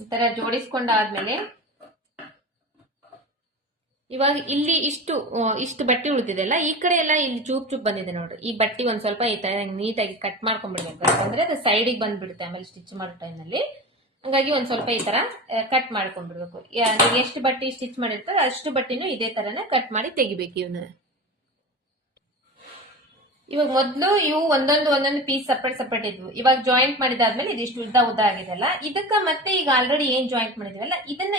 ಈ ತರ ಜೋಡಿಸ್ಕೊಂಡಾದ್ಮೇಲೆ ಇವಾಗ ಇಲ್ಲಿ ಇಷ್ಟು ಬಟ್ಟೆ ಉಳಿದಿದೆಲ್ಲ, ಈ ಕಡೆ ಎಲ್ಲ ಇಲ್ಲಿ ಚೂಪ್ ಬಂದಿದೆ ನೋಡ್ರಿ. ಈ ಬಟ್ಟೆ ಒಂದ್ ಸ್ವಲ್ಪ ಈ ತರ ನೀಟಾಗಿ ಕಟ್ ಮಾಡ್ಕೊಂಡ್ಬಿಡ್ಬೇಕು, ಯಾಕಂದ್ರೆ ಅದು ಸೈಡಿಗೆ ಬಂದ್ಬಿಡುತ್ತೆ ಆಮೇಲೆ ಸ್ಟಿಚ್ ಮಾಡೋ ಟೈಮಲ್ಲಿ. ಹಂಗಾಗಿ ಒಂದ್ ಸ್ವಲ್ಪ ಈ ತರ ಕಟ್ ಮಾಡ್ಕೊಂಡ್ಬಿಡ್ಬೇಕು. ನೀವು ಎಷ್ಟು ಬಟ್ಟೆ ಸ್ಟಿಚ್ ಮಾಡಿರ್ತಾರೆ ಅಷ್ಟು ಬಟ್ಟೆನೂ ಇದೇ ತರನ ಕಟ್ ಮಾಡಿ ತೆಗಿಬೇಕು ಇವನ್ನ. ಇವಾಗ ಮೊದ್ಲು ಇವು ಒಂದೊಂದು ಪೀಸ್ ಸಪ್ರೇಟ್ ಇದ್ವು. ಇವಾಗ ಜಾಯಿಂಟ್ ಮಾಡಿದಾದ್ಮೇಲೆ ಇದಿಷ್ಟು ಉದ್ದ ಆಗಿದೆಲ್ಲ, ಇದಕ್ಕ ಮತ್ತೆ ಈಗ ಆಲ್ರೆಡಿ ಏನ್ ಜಾಯಿಂಟ್ ಮಾಡಿದ್ವಲ್ಲ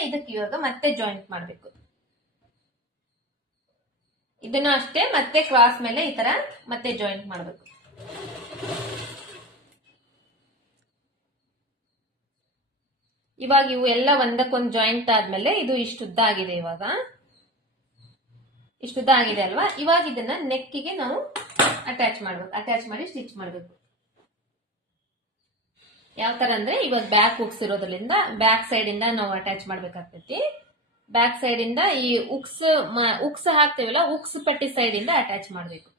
ಇದಕ್ಕೆ ಇವಾಗ ಮತ್ತೆ ಜಾಯಿಂಟ್ ಮಾಡ್ಬೇಕು. ಇದನ್ನ ಅಷ್ಟೇ ಮತ್ತೆ ಕ್ರಾಸ್ ಮೇಲೆ ಈ ತರ ಮತ್ತೆ ಜಾಯಿಂಟ್ ಮಾಡ್ಬೇಕು. ಇವಾಗ ಇವು ಎಲ್ಲ ಒಂದಕ್ಕೊಂದು ಜಾಯಿಂಟ್ ಆದ್ಮೇಲೆ ಇದು ಇಷ್ಟುದ್ದ ಆಗಿದೆ. ಇವಾಗ ಇಷ್ಟುದ್ದ ಆಗಿದೆ ಅಲ್ವಾ, ಇವಾಗ ಇದನ್ನ ನೆಕ್ಕಿಗೆ ನಾವು ಅಟ್ಯಾಚ್ ಮಾಡಿ ಸ್ಟಿಚ್ ಮಾಡ್ಬೇಕು. ಯಾವ ತರ ಅಂದ್ರೆ ಇವಾಗ ಬ್ಯಾಕ್ ಹುಕ್ಸ್ ಇರೋದ್ರಿಂದ ಬ್ಯಾಕ್ ಸೈಡ್ ಇಂದ ನಾವು ಅಟ್ಯಾಚ್ ಮಾಡ್ಬೇಕಾಗ್ತೈತಿ. ಬ್ಯಾಕ್ ಸೈಡ್ ಇಂದ ಈ ಉಕ್ಸ್ ಹಾಕ್ತೇವಲ್ಲ, ಉಕ್ಸ್ ಪಟ್ಟಿ ಸೈಡ್ ಇಂದ ಅಟ್ಯಾಚ್ ಮಾಡ್ಬೇಕು.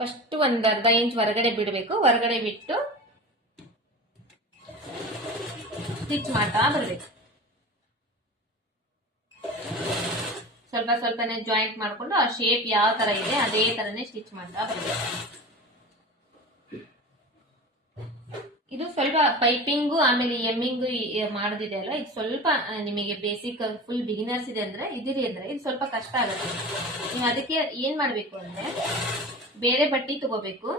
ಫಸ್ಟ್ ಒಂದ್ ಅರ್ಧ ಇಂಚ್ ಹೊರಗಡೆ ಬಿಡಬೇಕು. ಹೊರಗಡೆ ಬಿಟ್ಟು ಸ್ಟಿಚ್ ಮಾಡ್ತಾ ಬರ್ಬೇಕು. ಸ್ವಲ್ಪನೇ ಜಾಯಿಂಟ್ ಮಾಡ್ಕೊಂಡು ಆ ಶೇಪ್ ಯಾವ ತರ ಇದೆ ಅದೇ ತರನೇ ಸ್ಟಿಚ್ ಮಾಡ್ತಾ ಬರ್ಬೇಕು. ಇದು ಸ್ವಲ್ಪ ಪೈಪಿಂಗು ಆಮೇಲೆ ಎಮ್ಮಿಂಗು ಮಾಡೋದಿದೆ ಅಲ್ಲ, ಇದು ಸ್ವಲ್ಪ ನಿಮಗೆ ಬೇಸಿಕ್ ಫುಲ್ ಬಿಗಿನರ್ಸ್ ಇದೆ ಅಂದ್ರೆ ಇದು ಸ್ವಲ್ಪ ಕಷ್ಟ ಆಗುತ್ತೆ. ನೀವು ಅದಕ್ಕೆ ಏನ್ ಮಾಡ್ಬೇಕು ಅಂದ್ರೆ ಬೇರೆ ಬಟ್ಟೆ ತಗೋಬೇಕು.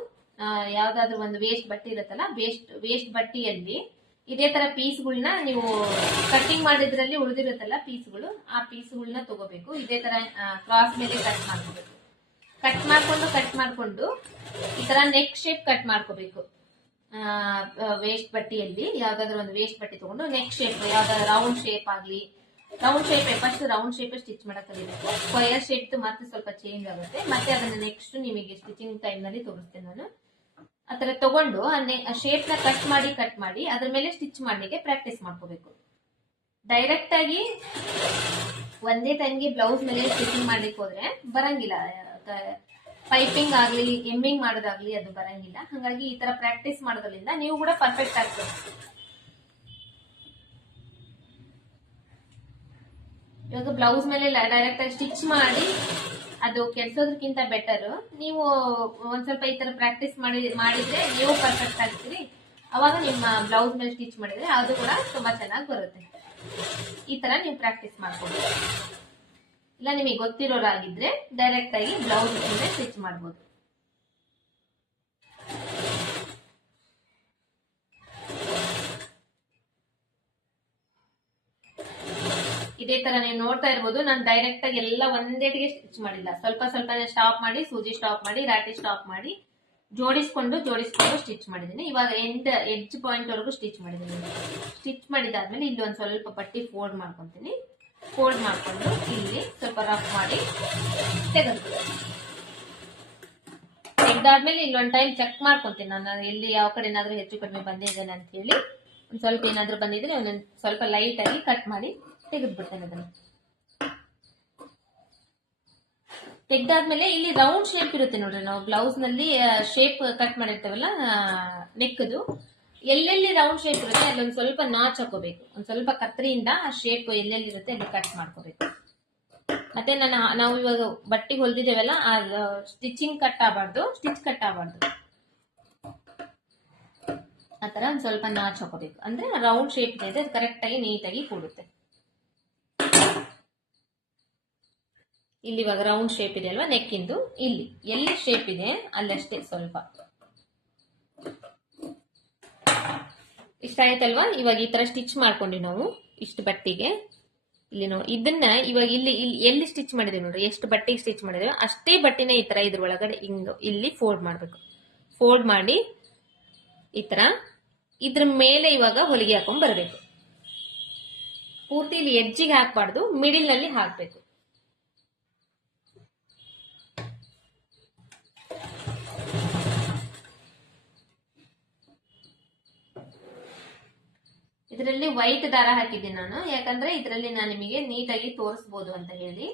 ಯಾವ್ದಾದ್ರು ಒಂದು ವೇಸ್ಟ್ ಬಟ್ಟೆ ಇರುತ್ತಲ್ಲ, ವೇಸ್ಟ್ ಬಟ್ಟೆಯಲ್ಲಿ ಇದೇ ತರ ಪೀಸ್ಗಳನ್ನ ನೀವು ಕಟ್ಟಿಂಗ್ ಮಾಡಿದ್ರಲ್ಲಿ ಉಳಿದಿರುತ್ತಲ್ಲ ಪೀಸ್ಗಳು, ಆ ಪೀಸ್ಗಳನ್ನ ತಗೋಬೇಕು. ಇದೇ ತರ ಕ್ರಾಸ್ ಮೇಲೆ ಕಟ್ ಮಾಡ್ಕೋಬೇಕು. ಕಟ್ ಮಾಡ್ಕೊಂಡು ಈ ತರ ನೆಕ್ ಶೇಪ್ ಕಟ್ ಮಾಡ್ಕೋಬೇಕು. ವೇಸ್ಟ್ ಬಟ್ಟೆಯಲ್ಲಿ ಯಾವ್ದಾದ್ರು ಒಂದು ವೇಸ್ಟ್ ಬಟ್ಟೆ ತಗೊಂಡು ನೆಕ್ ಶೇಪ್ ಯಾವ್ದಾದ್ರು ರೌಂಡ್ ಶೇಪ್ ಆಗ್ಲಿ, ಫಸ್ಟ್ ರೌಂಡ್ ಶೇಪ್ ಸ್ಟಿಚ್ ಮಾಡಕ್ ಕಲಿಬೇಕು. ಸ್ಕ್ವಯರ್ ಶೇಪ್ ಮತ್ತೆ ಸ್ವಲ್ಪ ಚೇಂಜ್ ಆಗುತ್ತೆ. ಮತ್ತೆ ಅದನ್ನ ನೆಕ್ಸ್ಟ್ ನಿಮಗೆ ಸ್ಟಿಚಿಂಗ್ ಟೈಮ್ ನಲ್ಲಿ ತೋರಿಸ್ತೇನೆ ನಾನು. ಆತರ ತಗೊಂಡು ಆ ಶೇಪ್ ನ ಕಟ್ ಮಾಡಿ ಅದ್ರ ಮೇಲೆ ಸ್ಟಿಚ್ ಮಾಡ್ಲಿಕ್ಕೆ ಪ್ರಾಕ್ಟೀಸ್ ಮಾಡ್ಕೋಬೇಕು. ಡೈರೆಕ್ಟ್ ಆಗಿ ಒಂದೇ ಟೈಮ್ಗೆ ಬ್ಲೌಸ್ ಮೇಲೆ ಸ್ಟಿಚಿಂಗ್ ಮಾಡ್ಲಿಕ್ಕೆ ಹೋದ್ರೆ ಬರಂಗಿಲ್ಲ. ಪೈಪಿಂಗ್ ಆಗ್ಲಿ ಎಮ್ಮಿಂಗ್ ಮಾಡೋದಾಗ್ಲಿ ಅದು ಬರಂಗಿಲ್ಲ. ಹಾಗಾಗಿ ಈ ತರ ಪ್ರಾಕ್ಟೀಸ್ ಮಾಡೋದ್ರಿಂದ ನೀವು ಕೂಡ ಪರ್ಫೆಕ್ಟ್ ಆಗ್ತದೆ. ಇವಾಗ ಬ್ಲೌಸ್ ಮೇಲೆ ಡೈರೆಕ್ಟ್ ಆಗಿ ಸ್ಟಿಚ್ ಮಾಡಿ ಅದು ಕೆಲ್ಸೋದಕ್ಕಿಂತ ಬೆಟರ್ ನೀವು ಒಂದ್ ಸ್ವಲ್ಪ ಈ ತರ ಪ್ರಾಕ್ಟೀಸ್ ಮಾಡಿದ್ರೆ ನೀವು ಪರ್ಫೆಕ್ಟ್ ಆಗ್ತೀರಿ. ಅವಾಗ ನಿಮ್ಮ ಬ್ಲೌಸ್ ಮೇಲೆ ಸ್ಟಿಚ್ ಮಾಡಿದ್ರೆ ಅದು ಕೂಡ ತುಂಬಾ ಚೆನ್ನಾಗಿ ಬರುತ್ತೆ. ಈ ತರ ನೀವು ಪ್ರಾಕ್ಟೀಸ್ ಮಾಡ್ಬೋದು. ಇಲ್ಲ ನಿಮಗೆ ಗೊತ್ತಿರೋರಾಗಿದ್ರೆ ಡೈರೆಕ್ಟ್ ಆಗಿ ಬ್ಲೌಸ್ ಮೇಲೆ ಸ್ಟಿಚ್ ಮಾಡ್ಬೋದು. ಇದೇ ತರ ನೀವು ನೋಡ್ತಾ ಇರ್ಬೋದು. ನಾನು ಡೈರೆಕ್ಟ್ ಆಗಿ ಎಲ್ಲ ಒಂದೇಟಿಗೆ ಸ್ಟಿಚ್ ಮಾಡಿಲ್ಲ. ಸ್ವಲ್ಪನೇ ಸ್ಟಾಪ್ ಮಾಡಿ, ಸೂಜಿ ಸ್ಟಾಪ್ ಮಾಡಿ, ರಾಟಿ ಸ್ಟಾಪ್ ಮಾಡಿ, ಜೋಡಿಸ್ಕೊಂಡು ಸ್ಟಿಚ್ ಮಾಡಿದ್ದೀನಿ. ಇವಾಗ ಎಡ್ಜ್ ಪಾಯಿಂಟ್ ವರೆಗೂ ಸ್ಟಿಚ್ ಮಾಡಿದ್ದೀನಿ. ಸ್ಟಿಚ್ ಮಾಡಿದಾದ್ಮೇಲೆ ಇಲ್ಲಿ ಒಂದ್ ಸ್ವಲ್ಪ ಪಟ್ಟಿ ಫೋಲ್ಡ್ ಮಾಡ್ಕೊಂತೀನಿ. ಫೋಲ್ಡ್ ಮಾಡ್ಕೊಂಡು ಇಲ್ಲಿ ಸ್ವಲ್ಪ ರಫ್ ಮಾಡಿ ತೆಗ್ದಾದ್ಮೇಲೆ ಇಲ್ಲೊಂದ್ ಟೈಮ್ ಚೆಕ್ ಮಾಡ್ಕೊಂತೀನಿ ನಾನು ಎಲ್ಲಿ ಯಾವ ಕಡೆ ಏನಾದ್ರೂ ಹೆಚ್ಚು ಕಡಿಮೆ ಬಂದಿದ್ದೇನೆ ಅಂತ ಹೇಳಿ. ಒಂದ್ ಸ್ವಲ್ಪ ಏನಾದ್ರೂ ಬಂದಿದ್ರೆ ಒಂದೊಂದ್ ಸ್ವಲ್ಪ ಲೈಟ್ ಆಗಿ ಕಟ್ ಮಾಡಿ ತೆಗೆದ್ಬಿಡ್ತೇನೆ. ಅದನ್ನ ತೆಗ್ದಾದ್ಮೇಲೆ ಇಲ್ಲಿ ರೌಂಡ್ ಶೇಪ್ ಇರುತ್ತೆ ನೋಡ್ರಿ. ನಾವು ಬ್ಲೌಸ್ ನಲ್ಲಿ ಶೇಪ್ ಕಟ್ ಮಾಡಿರ್ತೇವಲ್ಲ ನೆಕ್ದು, ಎಲ್ಲೆಲ್ಲಿ ರೌಂಡ್ ಶೇಪ್ ಇರುತ್ತೆ ಅಲ್ಲೊಂದ್ ಸ್ವಲ್ಪ ನಾಚ್ ಹಾಕೋಬೇಕು. ಒಂದ್ ಸ್ವಲ್ಪ ಕತ್ರಿಯಿಂದ ಆ ಶೇಪ್ ಎಲ್ಲೆಲ್ಲಿ ಇರುತ್ತೆ ಅಲ್ಲಿ ಕಟ್ ಮಾಡ್ಕೋಬೇಕು. ಮತ್ತೆ ನಾವು ಇವಾಗ ಬಟ್ಟೆಗೆ ಹೊಲ್ದಿದ್ದೇವಲ್ಲ ಆ ಸ್ಟಿಚ್ ಕಟ್ ಆಗಬಾರ್ದು. ಆತರ ಒಂದ್ ಸ್ವಲ್ಪ ನಾಚ್ ಹಾಕೋಬೇಕು. ಅಂದ್ರೆ ರೌಂಡ್ ಶೇಪ್ ಇದೆ, ಅದು ಕರೆಕ್ಟ್ ಆಗಿ ನೀಟಾಗಿ ಕೂಡುತ್ತೆ. ಇಲ್ಲಿ ಇವಾಗ ರೌಂಡ್ ಶೇಪ್ ಇದೆ ಅಲ್ವಾ ನೆಕ್ಕಿಂದು, ಇಲ್ಲಿ ಎಲ್ಲಿ ಶೇಪ್ ಇದೆ ಅಲ್ಲಷ್ಟೇ ಸ್ವಲ್ಪ ಇಷ್ಟ ಆಯ್ತಲ್ವಾ? ಇವಾಗ ಈ ತರ ಸ್ಟಿಚ್ ಮಾಡ್ಕೊಂಡಿ ನಾವು ಇಷ್ಟು ಬಟ್ಟೆಗೆ. ಇಲ್ಲಿ ನೋಡಿ, ಇದನ್ನ ಇವಾಗ ಇಲ್ಲಿ ಎಲ್ಲಿ ಸ್ಟಿಚ್ ಮಾಡಿದೇವೆ ನೋಡ್ರಿ, ಎಷ್ಟು ಬಟ್ಟೆಗೆ ಸ್ಟಿಚ್ ಮಾಡಿದೇವೆ ಅಷ್ಟೇ ಬಟ್ಟೆನ ಈ ತರ ಇದ್ರ ಒಳಗಡೆ ಹಿಂಗ ಇಲ್ಲಿ ಫೋಲ್ಡ್ ಮಾಡ್ಬೇಕು. ಫೋಲ್ಡ್ ಮಾಡಿ ಈ ತರ ಇದ್ರ ಮೇಲೆ ಇವಾಗ ಹೊಲಿಗೆ ಹಾಕೊಂಡ್ ಬರ್ಬೇಕು. ಪೂರ್ತಿ ಇಲ್ಲಿ ಎಡ್ಜಿಗೆ ಹಾಕ್ಬಾರ್ದು, ಮಿಡಿಲ್ ನಲ್ಲಿ ಹಾಕ್ಬೇಕು. ಇದರಲ್ಲಿ ವೈಟ್ ದಾರ ಹಾಕಿದ್ದೀನಿ ನಾನು, ಯಾಕಂದ್ರೆ ಇದರಲ್ಲಿ ನಾನು ನಿಮಗೆ ನೀಟಾಗಿ ತೋರಿಸಬಹುದು ಅಂತ ಹೇಳಿ.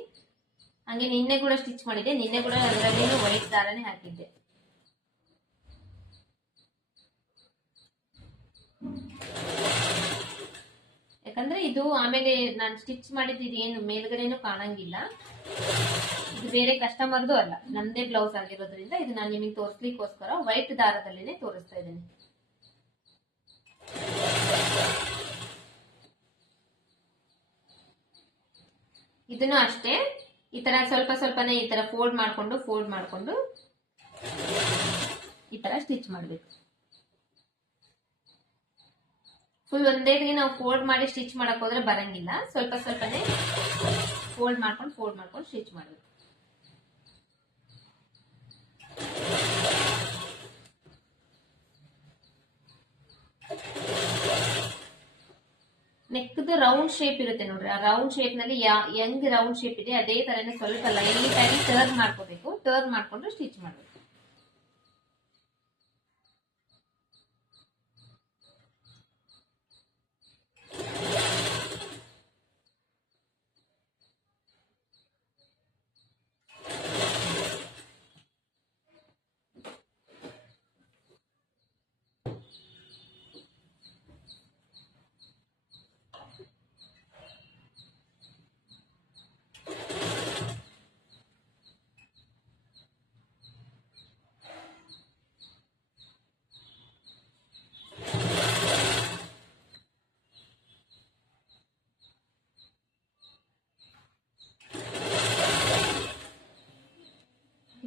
ಹಂಗೆ ನಿನ್ನೆ ಕೂಡ ಸ್ಟಿಚ್ ಮಾಡಿದ್ದೆ, ನಿನ್ನೆ ಕೂಡ ಅದರಲ್ಲಿ ವೈಟ್ ದಾರನೇ ಹಾಕಿದ್ದೆ. ಯಾಕಂದ್ರೆ ಇದು ಆಮೇಲೆ ನಾನು ಸ್ಟಿಚ್ ಮಾಡಿದ್ದು ಏನು ಮೇಲ್ಗಡೆನೂ ಕಾಣಂಗಿಲ್ಲ. ಇದು ಬೇರೆ ಕಸ್ಟಮರ್ದು ಅಲ್ಲ, ನಮ್ದೇ ಬ್ಲೌಸ್ ಆಗಿರೋದ್ರಿಂದ ಇದು ನಾನು ನಿಮಗೆ ತೋರಿಸ್ಲಿಕ್ಕೋಸ್ಕರ ವೈಟ್ ದಾರದಲ್ಲಿನೇ ತೋರಿಸ್ತಾ ಇದ್ದೀನಿ. ಇದನ್ನು ಅಷ್ಟೇ ಈ ತರ ಸ್ವಲ್ಪ ಸ್ವಲ್ಪನೇ ಈ ತರ ಫೋಲ್ಡ್ ಮಾಡ್ಕೊಂಡು ಈ ತರ ಸ್ಟಿಚ್ ಮಾಡ್ಬೇಕು. ಫುಲ್ ಒಂದೇ ನಾವು ಫೋಲ್ಡ್ ಮಾಡಿ ಸ್ಟಿಚ್ ಮಾಡಕ್ ಹೋದ್ರೆ ಬರಂಗಿಲ್ಲ, ಸ್ವಲ್ಪ ಸ್ವಲ್ಪನೇ ಫೋಲ್ಡ್ ಮಾಡ್ಕೊಂಡು ಸ್ಟಿಚ್ ಮಾಡ್ಬೇಕು. ನೆಕ್ದು ರೌಂಡ್ ಶೇಪ್ ಇರುತ್ತೆ ನೋಡ್ರಿ, ಆ ರೌಂಡ್ ಶೇಪ್ ನಲ್ಲಿ ಹೆಂಗ್ ರೌಂಡ್ ಶೇಪ್ ಇದೆ ಅದೇ ತರನೇ ಸ್ವಲ್ಪ ಲೈಟ್ ಆಗಿ ಟರ್ನ್ ಮಾಡ್ಕೋಬೇಕು. ಟರ್ನ್ ಮಾಡ್ಕೊಂಡು ಸ್ಟಿಚ್ ಮಾಡ್ಬೇಕು.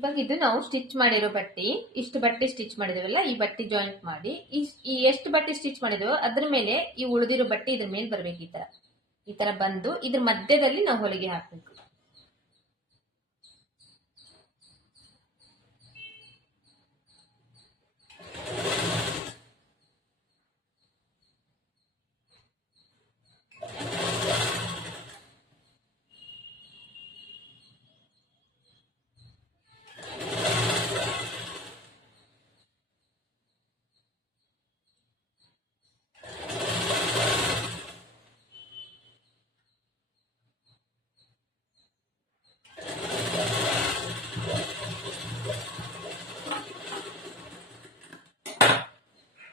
ಇವಾಗ ಇದು ನಾವು ಸ್ಟಿಚ್ ಮಾಡಿರೋ ಬಟ್ಟೆ, ಇಷ್ಟು ಬಟ್ಟೆ ಸ್ಟಿಚ್ ಮಾಡಿದೇವಲ್ಲ, ಈ ಬಟ್ಟೆ ಜಾಯಿಂಟ್ ಮಾಡಿ ಈ ಎಷ್ಟು ಬಟ್ಟೆ ಸ್ಟಿಚ್ ಮಾಡಿದೇವೋ ಅದ್ರ ಮೇಲೆ ಈ ಉಳಿದಿರೋ ಬಟ್ಟೆ ಇದ್ರ ಮೇಲೆ ಬರ್ಬೇಕು. ಈ ತರ ಬಂದು ಇದ್ರ ಮಧ್ಯದಲ್ಲಿ ನಾವು ಹೊಲಿಗೆ ಹಾಕ್ಬೇಕು.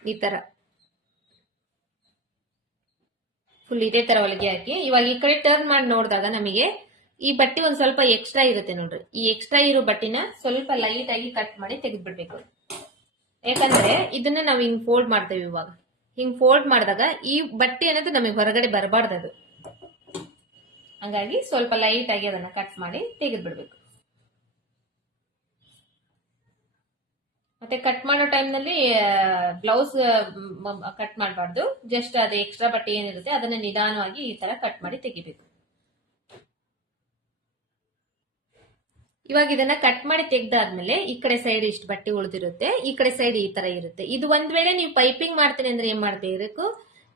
ಈ ತರ ಫುಲ್ ಇದೇ ತರ ಹೊಲಿಗೆ ಹಾಕಿ ಇವಾಗ ಈ ಕಡೆ ಟರ್ನ್ ಮಾಡಿ ನೋಡಿದಾಗ ನಮಗೆ ಈ ಬಟ್ಟೆ ಒಂದ್ ಸ್ವಲ್ಪ ಎಕ್ಸ್ಟ್ರಾ ಇರುತ್ತೆ ನೋಡ್ರಿ. ಈ ಎಕ್ಸ್ಟ್ರಾ ಇರೋ ಬಟ್ಟೆನ ಸ್ವಲ್ಪ ಲೈಟ್ ಆಗಿ ಕಟ್ ಮಾಡಿ ತೆಗೆದ್ಬಿಡ್ಬೇಕು. ಯಾಕಂದ್ರೆ ಇದನ್ನ ನಾವು ಹಿಂಗ್ ಫೋಲ್ಡ್ ಮಾಡ್ತೇವೆ. ಇವಾಗ ಹಿಂಗ್ ಫೋಲ್ಡ್ ಮಾಡಿದಾಗ ಈ ಬಟ್ಟೆ ಅನ್ನೋದು ನಮಗೆ ಹೊರಗಡೆ ಬರಬಾರ್ದು, ಹಂಗಾಗಿ ಸ್ವಲ್ಪ ಲೈಟ್ ಆಗಿ ಅದನ್ನ ಕಟ್ ಮಾಡಿ ತೆಗೆದ್ಬಿಡ್ಬೇಕು. ಮತ್ತೆ ಕಟ್ ಮಾಡೋ ಟೈಮ್ ನಲ್ಲಿ ಬ್ಲೌಸ್ ಕಟ್ ಮಾಡಬಾರ್ದು, ಜಸ್ಟ್ ಅದು ಎಕ್ಸ್ಟ್ರಾ ಬಟ್ಟೆ ಏನಿರುತ್ತೆ ಅದನ್ನ ನಿಧಾನವಾಗಿ ಈ ತರ ಕಟ್ ಮಾಡಿ ತೆಗಿಬೇಕು. ಇವಾಗ ಇದನ್ನ ಕಟ್ ಮಾಡಿ ತೆಗ್ದಾದ್ಮೇಲೆ ಈ ಕಡೆ ಸೈಡ್ ಇಷ್ಟು ಬಟ್ಟೆ ಉಳಿದಿರುತ್ತೆ, ಈ ಕಡೆ ಸೈಡ್ ಈ ತರ ಇರುತ್ತೆ. ಇದು ಒಂದ್ ವೇಳೆ ನೀವು ಪೈಪಿಂಗ್ ಮಾಡ್ತೀನಿ ಅಂದ್ರೆ ಏನ್ ಮಾಡ್ಬೇಕು,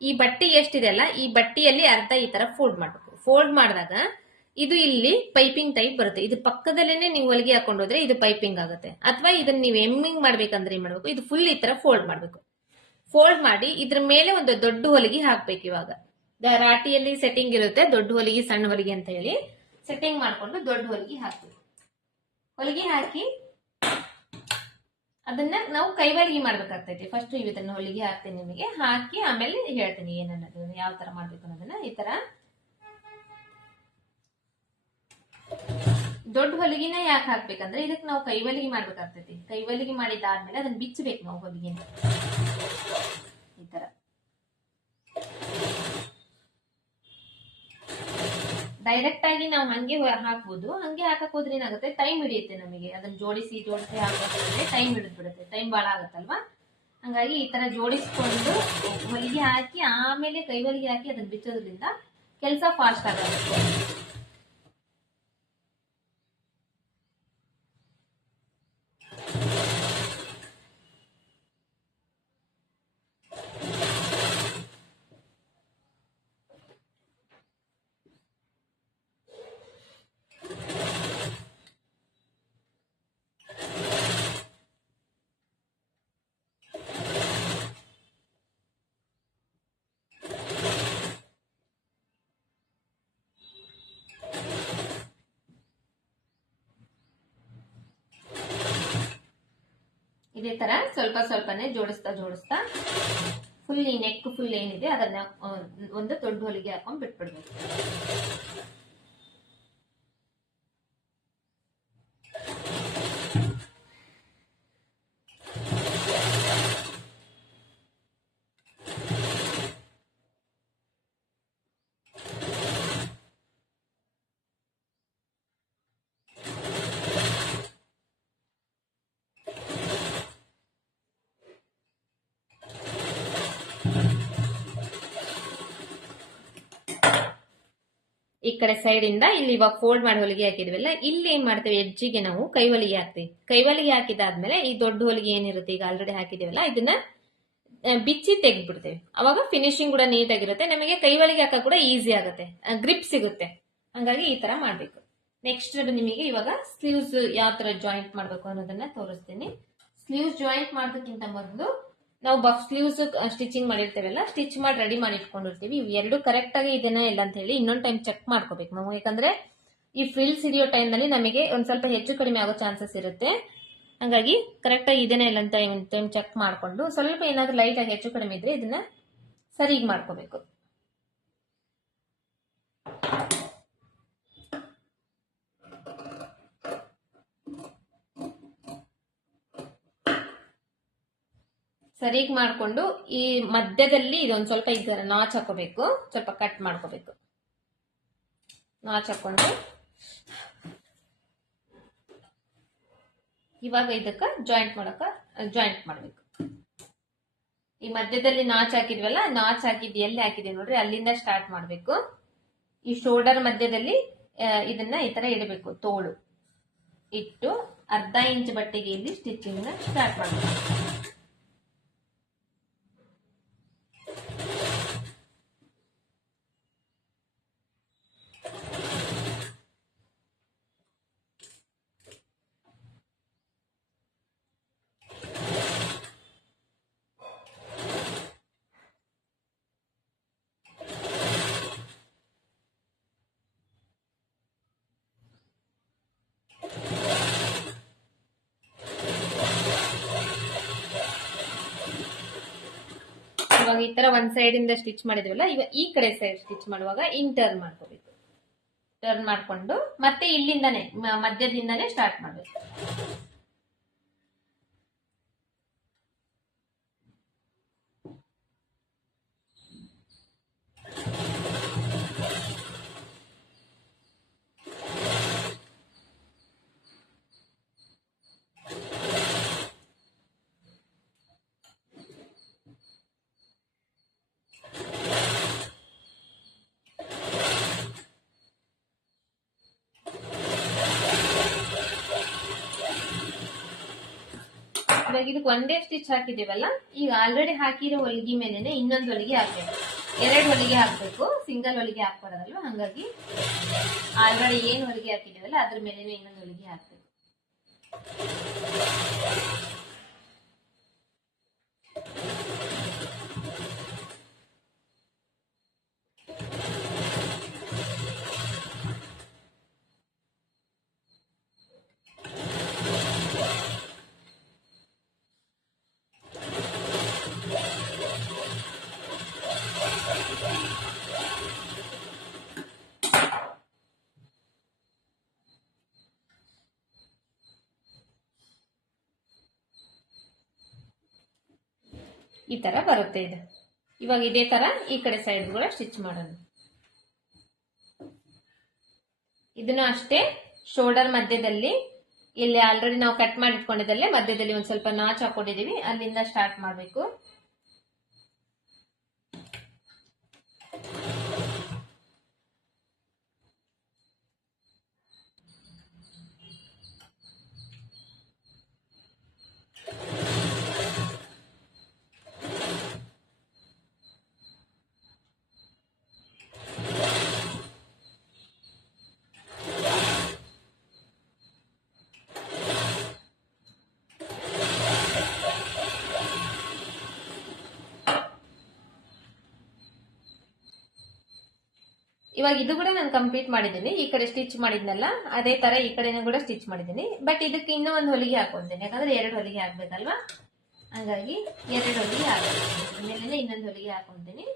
ಈ ಬಟ್ಟೆ ಎಷ್ಟಿದೆ ಅಲ್ಲ ಈ ಬಟ್ಟೆಯಲ್ಲಿ ಅರ್ಧ ಈ ತರ ಫೋಲ್ಡ್ ಮಾಡ್ಬೇಕು. ಫೋಲ್ಡ್ ಮಾಡಿದಾಗ ಇದು ಇಲ್ಲಿ ಪೈಪಿಂಗ್ ಟೈಪ್ ಬರುತ್ತೆ. ಇದು ಪಕ್ಕದಲ್ಲೇನೆ ನೀವು ಹೊಲಿಗೆ ಹಾಕೊಂಡು ಹೋದ್ರೆ ಇದು ಪೈಪಿಂಗ್ ಆಗುತ್ತೆ. ಅಥವಾ ಇದನ್ನ ನೀವು ಎಮ್ಮಿಂಗ್ ಮಾಡ್ಬೇಕಂದ್ರೆ ಏನ್ ಮಾಡ್ಬೇಕು, ಇದು ಫುಲ್ ಈ ತರ ಫೋಲ್ಡ್ ಮಾಡ್ಬೇಕು. ಫೋಲ್ಡ್ ಮಾಡಿ ಇದ್ರ ಮೇಲೆ ಒಂದು ದೊಡ್ಡ ಹೊಲಿಗೆ ಹಾಕ್ಬೇಕು. ಇವಾಗ ರಾಟಿಯಲ್ಲಿ ಸೆಟ್ಟಿಂಗ್ ಇರುತ್ತೆ, ದೊಡ್ಡ ಹೊಲಿಗೆ ಸಣ್ಣ ಹೊಲಿಗೆ ಅಂತ ಹೇಳಿ ಸೆಟ್ಟಿಂಗ್ ಮಾಡ್ಕೊಂಡು ದೊಡ್ಡ ಹೊಲಿಗೆ ಹಾಕ್ಬೇಕು. ಹೊಲಿಗೆ ಹಾಕಿ ಅದನ್ನ ನಾವು ಕೈವಲಿಗೆ ಮಾಡ್ಬೇಕಾಗ್ತೈತಿ. ಫಸ್ಟ್ ಇದನ್ನ ಹೊಲಿಗೆ ಹಾಕ್ತೀನಿ ನಿಮಗೆ, ಹಾಕಿ ಆಮೇಲೆ ಹೇಳ್ತೀನಿ ಏನನ್ನೋದು ಯಾವ ತರ ಮಾಡ್ಬೇಕು ಅನ್ನೋದನ್ನ. ಈ ತರ ದೊಡ್ಡ ಹೊಲಿಗೆನ ಯಾಕೆ ಹಾಕ್ಬೇಕಂದ್ರೆ ಇದಕ್ಕೆ ನಾವು ಕೈವಲಿಗೆ ಮಾಡ್ಬೇಕಾಗ್ತೈತಿ. ಕೈವಲಿಗೆ ಮಾಡಿದಾದ್ಮೇಲೆ ಅದನ್ನ ಬಿಚ್ಚಬೇಕು ನಾವು ಹೊಲಿಗೆನ ಈ ತರ. ಡೈರೆಕ್ಟ್ ಆಗಿ ನಾವು ಹಂಗೆ ಹಾಕ್ಬೋದು. ಹಂಗೆ ಹಾಕಕ್ ಹೋದ್ರೆ ಏನಾಗುತ್ತೆ, ಟೈಮ್ ಹಿಡಿಯುತ್ತೆ ನಮಗೆ. ಅದನ್ನ ಜೋಡಿಸಿ ಹಾಕೋದ್ರೆ ಟೈಮ್ ಹಿಡಿದ್ಬಿಡುತ್ತೆ, ಟೈಮ್ ಬಾಳ ಆಗತ್ತಲ್ವಾ. ಹಂಗಾಗಿ ಈ ತರ ಜೋಡಿಸ್ಕೊಂಡು ಹೊಲಿಗೆ ಹಾಕಿ ಆಮೇಲೆ ಕೈ ಹೊಲಿಗೆ ಹಾಕಿ ಅದನ್ನ ಬಿಚ್ಚೋದ್ರಿಂದ ಕೆಲಸ ಫಾಸ್ಟ್ ಆಗುತ್ತೆ. ಇದೇ ತರ ಸ್ವಲ್ಪ ಸ್ವಲ್ಪನೇ ಜೋಡಿಸ್ತಾ ಫುಲ್ ಈ ನೆಕ್ ಫುಲ್ ಏನಿದೆ ಅದನ್ನ ಒಂದು ದೊಡ್ಡ ಹೊಲಿಗೆ ಹಾಕೊಂಡ್ ಬಿಟ್ಬಿಡ್ಬೇಕು. ಈ ಕಡೆ ಸೈಡ್ ಇಂದ ಇಲ್ಲಿ ಇವಾಗ ಫೋಲ್ಡ್ ಮಾಡಿ ಹೊಲಿಗೆ ಹಾಕಿದ್ವಲ್ಲ, ಇಲ್ಲಿ ಏನ್ ಮಾಡ್ತೇವೆ ಎಡ್ಜಿಗೆ ನಾವು ಕೈ ಹೊಲಿಗೆ ಹಾಕ್ತಿವಿ. ಕೈ ಹೊಲಿಗೆ ಹಾಕಿದಾದ್ಮೇಲೆ ಈ ದೊಡ್ಡ ಹೊಲಿಗೆ ಏನಿರುತ್ತೆ ಈಗ ಆಲ್ರೆಡಿ ಹಾಕಿದೀವಲ್ಲ ಇದನ್ನ ಬಿಚ್ಚಿ ತೆಗೆದ್ಬಿಡ್ತೇವೆ. ಅವಾಗ ಫಿನಿಶಿಂಗ್ ಕೂಡ ನೀಟ್ ಆಗಿರುತ್ತೆ, ನಮಗೆ ಕೈ ಹೊಲಿಗೆ ಹಾಕ ಕೂಡ ಈಸಿ ಆಗುತ್ತೆ, ಗ್ರಿಪ್ ಸಿಗುತ್ತೆ. ಹಂಗಾಗಿ ಈ ತರ ಮಾಡ್ಬೇಕು. ನೆಕ್ಸ್ಟ್ ನಿಮಗೆ ಇವಾಗ ಸ್ಲೀವ್ಸ್ ಯಾವ ತರ ಜಾಯಿಂಟ್ ಮಾಡ್ಬೇಕು ಅನ್ನೋದನ್ನ ತೋರಿಸ್ತೀನಿ. ಸ್ಲೀವ್ಸ್ ಜಾಯಿಂಟ್ ಮಾಡೋದಕ್ಕಿಂತ ಮೊದಲು ನಾವು ಬಫ್ ಸ್ಲೀವ್ಸ್ ಸ್ಟಿಚಿಂಗ್ ಮಾಡಿರ್ತೇವಲ್ಲ, ಸ್ಟಿಚ್ ಮಾಡಿ ರೆಡಿ ಮಾಡಿ ಇಟ್ಕೊಂಡಿರ್ತೀವಿ. ಇವು ಎರಡು ಕರೆಕ್ಟ್ ಆಗಿ ಇದನ್ನ ಇಲ್ಲ ಅಂತ ಹೇಳಿ ಇನ್ನೊಂದು ಟೈಮ್ ಚೆಕ್ ಮಾಡ್ಕೋಬೇಕು ನಾವು. ಯಾಕಂದ್ರೆ ಈ ಫ್ರಿಲ್ಸ್ ಹಿಡಿಯೋ ಟೈಮ್ ನಲ್ಲಿ ನಮಗೆ ಒಂದ್ ಸ್ವಲ್ಪ ಹೆಚ್ಚು ಕಡಿಮೆ ಆಗೋ ಚಾನ್ಸಸ್ ಇರುತ್ತೆ. ಹಂಗಾಗಿ ಕರೆಕ್ಟ್ ಆಗಿ ಇದನ್ನ ಇಲ್ಲ ಅಂತ ಟೈಮ್ ಚೆಕ್ ಮಾಡ್ಕೊಂಡು ಸ್ವಲ್ಪ ಏನಾದ್ರೂ ಲೈಟ್ ಆಗಿ ಹೆಚ್ಚು ಕಡಿಮೆ ಇದ್ರೆ ಇದನ್ನ ಸರಿಗೆ ಮಾಡ್ಕೋಬೇಕು. ಸರಿಗೆ ಮಾಡ್ಕೊಂಡು ಈ ಮಧ್ಯದಲ್ಲಿ ಇದೊಂದು ಸ್ವಲ್ಪ ಇದರ ನಾಚ್ ಹಾಕೋಬೇಕು, ಸ್ವಲ್ಪ ಕಟ್ ಮಾಡ್ಕೋಬೇಕು. ನಾಚ್ ಹಾಕೊಂಡು ಇವಾಗ ಇದಕ್ಕ ಜಾಯಿಂಟ್ ಮಾಡ್ಬೇಕು. ಈ ಮಧ್ಯದಲ್ಲಿ ನಾಚ್ ಹಾಕಿದ್ವಲ್ಲ, ನಾಚ್ ಹಾಕಿದ್ ಎಲ್ಲಿ ಹಾಕಿದೀವಿ ನೋಡ್ರಿ ಅಲ್ಲಿಂದ ಸ್ಟಾರ್ಟ್ ಮಾಡ್ಬೇಕು. ಈ ಶೋಲ್ಡರ್ ಮಧ್ಯದಲ್ಲಿ ಇದನ್ನ ಈ ತರ ಇಡಬೇಕು. ತೋಳು ಇಟ್ಟು ಅರ್ಧ ಇಂಚ್ ಬಟ್ಟೆಗೆ ಇಲ್ಲಿ ಸ್ಟಿಚಿಂಗ್ ಸ್ಟಾರ್ಟ್ ಮಾಡಬೇಕು. ಇವಾಗ ಈ ತರ ಒಂದ್ ಸೈಡ್ ಇಂದ ಸ್ಟಿಚ್ ಮಾಡಿದ್ವಲ್ಲ, ಈಗ ಈ ಕಡೆ ಸೈಡ್ ಸ್ಟಿಚ್ ಮಾಡುವಾಗ ಹಿಂಗ್ ಟರ್ನ್ ಮಾಡ್ಕೋಬೇಕು. ಟರ್ನ್ ಮಾಡ್ಕೊಂಡು ಮತ್ತೆ ಇಲ್ಲಿಂದಾನೆ ಮಧ್ಯದಿಂದಾನೆ ಸ್ಟಾರ್ಟ್ ಮಾಡ್ಬೇಕು. ಇವಾಗ ಇದಕ್ಕೆ ಒಂದೇ ಸ್ಟಿಚ್ ಹಾಕಿದೀವಲ್ಲ, ಈಗ ಆಲ್ರೆಡಿ ಹಾಕಿರೋ ಹೊಲಿಗೆ ಮೇಲೆನೆ ಇನ್ನೊಂದು ಹೊಲಿಗೆ ಹಾಕ್ಬೇಕು. 2 ಹೊಲಿಗೆ ಹಾಕ್ಬೇಕು, ಸಿಂಗಲ್ ಹೊಲಿಗೆ ಹಾಕ್ಬಾರ್ದಲ್ವಾ. ಹಂಗಾಗಿ ಆಲ್ರೆಡಿ ಏನ್ ಹೊಲಿಗೆ ಹಾಕಿದೀವಲ್ಲ ಅದ್ರ ಮೇಲೆನೆ ಇನ್ನೊಂದು ಹೊಲಿಗೆ ಹಾಕ್ಬೇಕು. ಈ ತರ ಬರುತ್ತೆ ಇದು. ಇವಾಗ ಇದೇ ತರ ಈ ಕಡೆ ಸೈಡ್ ಕೂಡ ಸ್ಟಿಚ್ ಮಾಡೋಣ. ಇದನ್ನು ಅಷ್ಟೇ ಶೋಲ್ಡರ್ ಮಧ್ಯದಲ್ಲಿ ಇಲ್ಲಿ ಆಲ್ರೆಡಿ ನಾವು ಕಟ್ ಮಾಡಿ ಇಟ್ಕೊಂಡಿದ್ದಲ್ಲೇ ಮಧ್ಯದಲ್ಲಿ ಒಂದ್ ಸ್ವಲ್ಪ ನಾಚ್ ಹಾಕೊಂಡಿದೀವಿ, ಅಲ್ಲಿಂದ ಸ್ಟಾರ್ಟ್ ಮಾಡ್ಬೇಕು. ಇವಾಗ ಇದು ಕೂಡ ನಾನು ಕಂಪ್ಲೀಟ್ ಮಾಡಿದ್ದೀನಿ. ಈ ಕಡೆ ಸ್ಟಿಚ್ ಮಾಡಿದ್ನಲ್ಲ ಅದೇ ತರ ಈ ಕಡೆನೂ ಕೂಡ ಸ್ಟಿಚ್ ಮಾಡಿದ್ದೀನಿ. ಬಟ್ ಇದಕ್ಕೆ ಇನ್ನೂ ಒಂದು ಹೊಲಿಗೆ ಹಾಕೊಂತೀನಿ, ಯಾಕಂದ್ರೆ 2 ಹೊಲಿಗೆ ಹಾಕ್ಬೇಕಲ್ವಾ, ಹಂಗಾಗಿ 2 ಹೊಲಿಗೆ ಹಾಕ್ತೀನಿ. ಆಮೇಲೆ ಇನ್ನೊಂದು ಹೊಲಿಗೆ ಹಾಕೊಂತೀನಿ.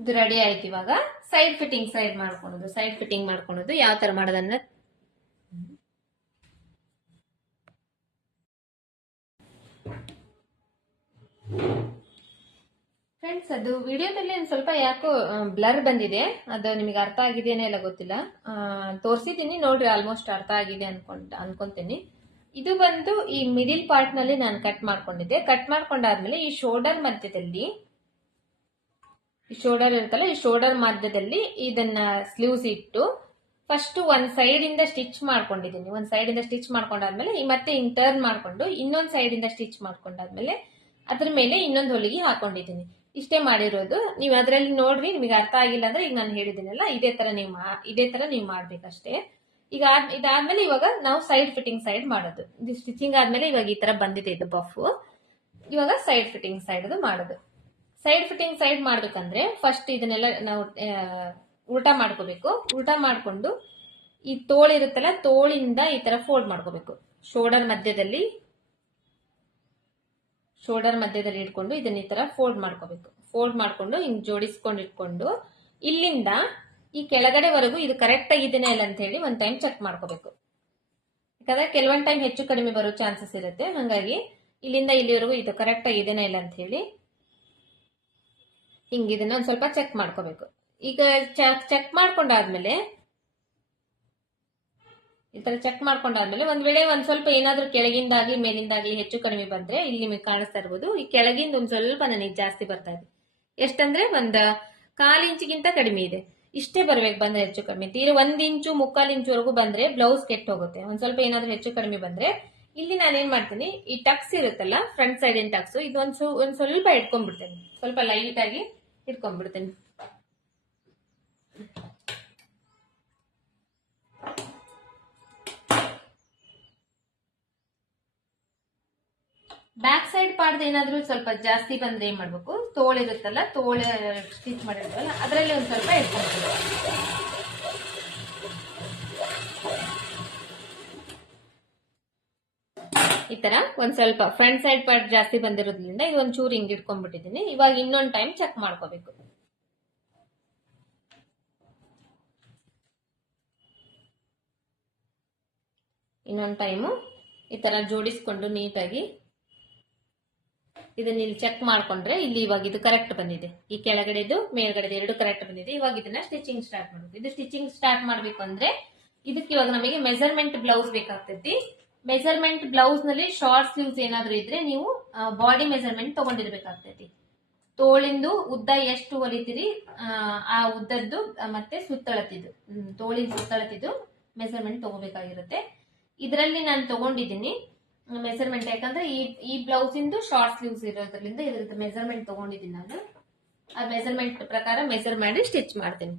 ಇದು ರೆಡಿ ಆಯ್ತು. ಇವಾಗ ಸೈಡ್ ಫಿಟ್ಟಿಂಗ್ ಮಾಡ್ಕೊಳೋದು ಯಾವ ತರ ಮಾಡೋದನ್ನ ಫ್ರೆಂಡ್ಸ್, ಅದು ವಿಡಿಯೋದಲ್ಲಿ ಒಂದು ಸ್ವಲ್ಪ ಯಾಕೋ ಬ್ಲರ್ ಬಂದಿದೆ, ಅದು ನಿಮಗೆ ಅರ್ಥ ಆಗಿದೆಯೇ ಇಲ್ಲ ಗೊತ್ತಿಲ್ಲ. ತೋರಿಸಿದ್ದೀನಿ ನೋಡ್ರಿ, ಆಲ್ಮೋಸ್ಟ್ ಅರ್ಥ ಆಗಿದೆ ಅನ್ಕೊಂತೀನಿ. ಇದು ಬಂದು ಈ ಮಿಡಿಲ್ ಪಾರ್ಟ್ ನಲ್ಲಿ ನಾನು ಕಟ್ ಮಾಡ್ಕೊಂಡಿದ್ದೆ. ಕಟ್ ಮಾಡ್ಕೊಂಡಾದ್ಮೇಲೆ ಈ ಶೋಲ್ಡರ್ ಮಧ್ಯದಲ್ಲಿ, ಈ ಶೋಲ್ಡರ್ ಇರುತ್ತಲ್ಲ, ಈ ಶೋಲ್ಡರ್ ಮಧ್ಯದಲ್ಲಿ ಇದನ್ನ ಸ್ಲೀವ್ಸ್ ಇಟ್ಟು ಫಸ್ಟ್ ಒಂದ್ ಸೈಡ್ ಇಂದ ಸ್ಟಿಚ್ ಮಾಡ್ಕೊಂಡಿದ್ದೀನಿ. ಒಂದ್ ಸೈಡ್ ಇಂದ ಸ್ಟಿಚ್ ಮಾಡ್ಕೊಂಡಾದ್ಮೇಲೆ ಮತ್ತೆ ಟರ್ನ್ ಮಾಡ್ಕೊಂಡು ಇನ್ನೊಂದ್ ಸೈಡ್ ಇಂದ ಸ್ಟಿಚ್ ಮಾಡ್ಕೊಂಡಾದ್ಮೇಲೆ ಅದ್ರ ಮೇಲೆ ಇನ್ನೊಂದು ಹೊಲಿಗೆ ಹಾಕೊಂಡಿದ್ದೀನಿ. ಇಷ್ಟೇ ಮಾಡಿರೋದು. ನೀವು ಅದ್ರಲ್ಲಿ ನೋಡ್ರಿ, ನಿಮಗೆ ಅರ್ಥ ಆಗಿಲ್ಲ ಅಂದ್ರೆ ಈಗ ನಾನು ಹೇಳಿದ್ದೀನಲ್ಲ, ಇದೇ ತರ ನೀವು ಮಾಡ್ಬೇಕಷ್ಟೇ. ಈಗ ಇದಾದ್ಮೇಲೆ ಇವಾಗ ನಾವು ಸೈಡ್ ಫಿಟ್ಟಿಂಗ್ ಸೈಡ್ ಮಾಡೋದು. ಇದು ಸ್ಟಿಚಿಂಗ್ ಆದ್ಮೇಲೆ ಇವಾಗ ಈ ತರ ಬಂದಿದೆ ಇದು ಬಫ್. ಇವಾಗ ಸೈಡ್ ಫಿಟ್ಟಿಂಗ್ ಸೈಡ್ ಮಾಡೋದು. ಸೈಡ್ ಫಿಟ್ಟಿಂಗ್ ಸೈಡ್ ಮಾಡ್ಬೇಕಂದ್ರೆ ಫಸ್ಟ್ ಇದನ್ನೆಲ್ಲ ನಾವು ಉಲ್ಟಾ ಮಾಡ್ಕೋಬೇಕು. ಉಲ್ಟಾ ಮಾಡ್ಕೊಂಡು ಈ ತೋಳಿರುತ್ತಲ್ಲ, ತೋಳಿಂದ ಈ ತರ ಫೋಲ್ಡ್ ಮಾಡ್ಕೋಬೇಕು. ಶೋಲ್ಡರ್ ಮಧ್ಯದಲ್ಲಿ ಇಟ್ಕೊಂಡು ಇದನ್ನ ಈ ತರ ಫೋಲ್ಡ್ ಮಾಡ್ಕೋಬೇಕು. ಫೋಲ್ಡ್ ಮಾಡ್ಕೊಂಡು ಹಿಂಗ್ ಜೋಡಿಸ್ಕೊಂಡು ಇಟ್ಕೊಂಡು ಇಲ್ಲಿಂದ ಈ ಕೆಳಗಡೆವರೆಗೂ ಇದು ಕರೆಕ್ಟ್ ಆಗಿದೆಯಾ ಇಲ್ಲ ಅಂತ ಹೇಳಿ ಒಂದ್ ಟೈಮ್ ಚೆಕ್ ಮಾಡ್ಕೋಬೇಕು. ಯಾಕಂದ್ರೆ ಕೆಲವೊಂದ್ ಟೈಮ್ ಹೆಚ್ಚು ಕಡಿಮೆ ಬರೋ ಚಾನ್ಸಸ್ ಇರುತ್ತೆ. ಹಾಗಾಗಿ ಇಲ್ಲಿಂದ ಇಲ್ಲಿವರೆಗೂ ಇದು ಕರೆಕ್ಟ್ ಆಗಿದೆಯಾ ಇಲ್ಲ ಅಂತ ಹೇಳಿ ಹಿಂಗ್ ಇದನ್ನ ಒಂದ್ ಸ್ವಲ್ಪ ಚೆಕ್ ಮಾಡ್ಕೋಬೇಕು. ಈಗ ಚೆಕ್ ಮಾಡ್ಕೊಂಡಾದ್ಮೇಲೆ ಈ ತರ ಚೆಕ್ ಮಾಡ್ಕೊಂಡಾದ್ಮೇಲೆ ಒಂದ್ ವೇಳೆ ಒಂದ್ ಸ್ವಲ್ಪ ಏನಾದ್ರೂ ಕೆಳಗಿಂದಾಗ್ಲಿ ಮೇಲಿಂದಾಗ್ಲಿ ಹೆಚ್ಚು ಕಡಿಮೆ ಬಂದ್ರೆ ಇಲ್ಲಿ ನಿಮಗೆ ಕಾಣಿಸ್ತಾ ಇರ್ಬೋದು, ಈ ಕೆಳಗಿಂದ ಒಂದ್ ಸ್ವಲ್ಪ ನನಗೆ ಜಾಸ್ತಿ ಬರ್ತಾ ಇದೆ. ಎಷ್ಟಂದ್ರೆ ಒಂದ್ 1/4 ಇಂಚಿಗಿಂತ ಕಡಿಮೆ ಇದೆ. ಇಷ್ಟೇ ಬರ್ಬೇಕು ಬಂದ್ರೆ ಹೆಚ್ಚು ಕಡಿಮೆ. ತೀರ 1 ಇಂಚು 3/4 ಇಂಚುವರೆಗೂ ಬಂದ್ರೆ ಬ್ಲೌಸ್ ಕೆಟ್ಟ ಹೋಗುತ್ತೆ. ಒಂದ್ ಸ್ವಲ್ಪ ಏನಾದ್ರೂ ಹೆಚ್ಚು ಕಡಿಮೆ ಬಂದ್ರೆ ಇಲ್ಲಿ ನಾನೇನ್ ಮಾಡ್ತೀನಿ, ಈ ಟಕ್ಸ್ ಇರುತ್ತಲ್ಲ, ಫ್ರಂಟ್ ಸೈಡ್ ಇನ್ ಟಕ್ಸ್, ಇದು ಒಂದ್ ಸ್ವಲ್ಪ ಇಟ್ಕೊಂಡ್ಬಿಡ್ತೇನೆ. ಸ್ವಲ್ಪ ಲೈಟ್ ಆಗಿ ಇಟ್ಕೊಂಡ್ಬಿಡ್ತೇನೆ. ಬ್ಯಾಕ್ ಸೈಡ್ ಪಾರ್ಟ್ ಏನಾದ್ರೂ ಸ್ವಲ್ಪ ಜಾಸ್ತಿ ಬಂದ್ರೆ ಏನ್ ಮಾಡ್ಬೇಕು, ತೋಳಿರುತ್ತಲ್ಲ, ತೋಳ ಸ್ಟಿಚ್ ಮಾಡಿರ್ತೀವಲ್ಲ ಅದರಲ್ಲಿ ಒಂದ್ ಸ್ವಲ್ಪ ಇಟ್ಕೊಂಡ್ಬಿಡ್ಬೇಕು. ಈ ತರ ಒಂದ್ ಸ್ವಲ್ಪ ಫ್ರಂಟ್ ಸೈಡ್ ಪಾರ್ಟ್ ಜಾಸ್ತಿ ಬಂದಿರೋದ್ರಿಂದ ಇದು ಒಂದ್ ಚೂರು ಹಿಂಗ್ ಇಟ್ಕೊಂಡ್ಬಿಟ್ಟಿದ್ದೀನಿ. ಇವಾಗ ಇನ್ನೊಂದ್ ಟೈಮ್ ಚೆಕ್ ಮಾಡ್ಕೋಬೇಕು. ಇನ್ನೊಂದ್ ಟೈಮು ಈ ತರ ಜೋಡಿಸ್ಕೊಂಡು ನೀಟಾಗಿ ಇದನ್ನ ಇಲ್ಲಿ ಚೆಕ್ ಮಾಡ್ಕೊಂಡ್ರೆ ಇಲ್ಲಿ ಇವಾಗ ಇದು ಕರೆಕ್ಟ್ ಬಂದಿದೆ. ಈ ಕೆಳಗಡೆದು ಮೇಲ್ಗಡೆದು ಎರಡು ಕರೆಕ್ಟ್ ಬಂದಿದೆ. ಇವಾಗ ಇದನ್ನ ಸ್ಟಿಚಿಂಗ್ ಸ್ಟಾರ್ಟ್ ಮಾಡೋದು. ಇದು ಸ್ಟಿಚಿಂಗ್ ಸ್ಟಾರ್ಟ್ ಮಾಡ್ಬೇಕು ಅಂದ್ರೆ ಇದಕ್ಕೆ ಇವಾಗ ನಮಗೆ ಮೆಜರ್ಮೆಂಟ್ ಬ್ಲೌಸ್ ಬೇಕಾಗ್ತೈತಿ. ಮೆಜರ್ಮೆಂಟ್ ಬ್ಲೌಸ್ ನಲ್ಲಿ ಶಾರ್ಟ್ ಸ್ಲೀವ್ಸ್ ಏನಾದ್ರು ಇದ್ರೆ ನೀವು ಬಾಡಿ ಮೆಜರ್ಮೆಂಟ್ ತಗೊಂಡಿರ್ಬೇಕಾಗ್ತೈತಿ. ತೋಳಿಂದು ಉದ್ದ ಎಷ್ಟು ಹೊಲಿತೀರಿ ಆ ಉದ್ದದ್ದು ಮತ್ತೆ ಸುತ್ತಳತಿದ್ದು, ತೋಳಿನ ಸುತ್ತಳತಿದ್ದು ಮೆಜರ್ಮೆಂಟ್ ತಗೋಬೇಕಾಗಿರುತ್ತೆ. ಇದರಲ್ಲಿ ನಾನು ತಗೊಂಡಿದ್ದೀನಿ ಮೆಜರ್ಮೆಂಟ್, ಯಾಕಂದ್ರೆ ಈ ಬ್ಲೌಸ್ ಇಂದು ಶಾರ್ಟ್ ಸ್ಲೀವ್ಸ್ ಇರೋದ್ರಿಂದ ಇದ್ರದ್ದು ಮೆಜರ್ಮೆಂಟ್ ತಗೊಂಡಿದ್ದೀನಿ ನಾನು. ಆ ಮೆಜರ್ಮೆಂಟ್ ಪ್ರಕಾರ ಮೆಜರ್ ಮಾಡಿ ಸ್ಟಿಚ್ ಮಾಡ್ತೀನಿ.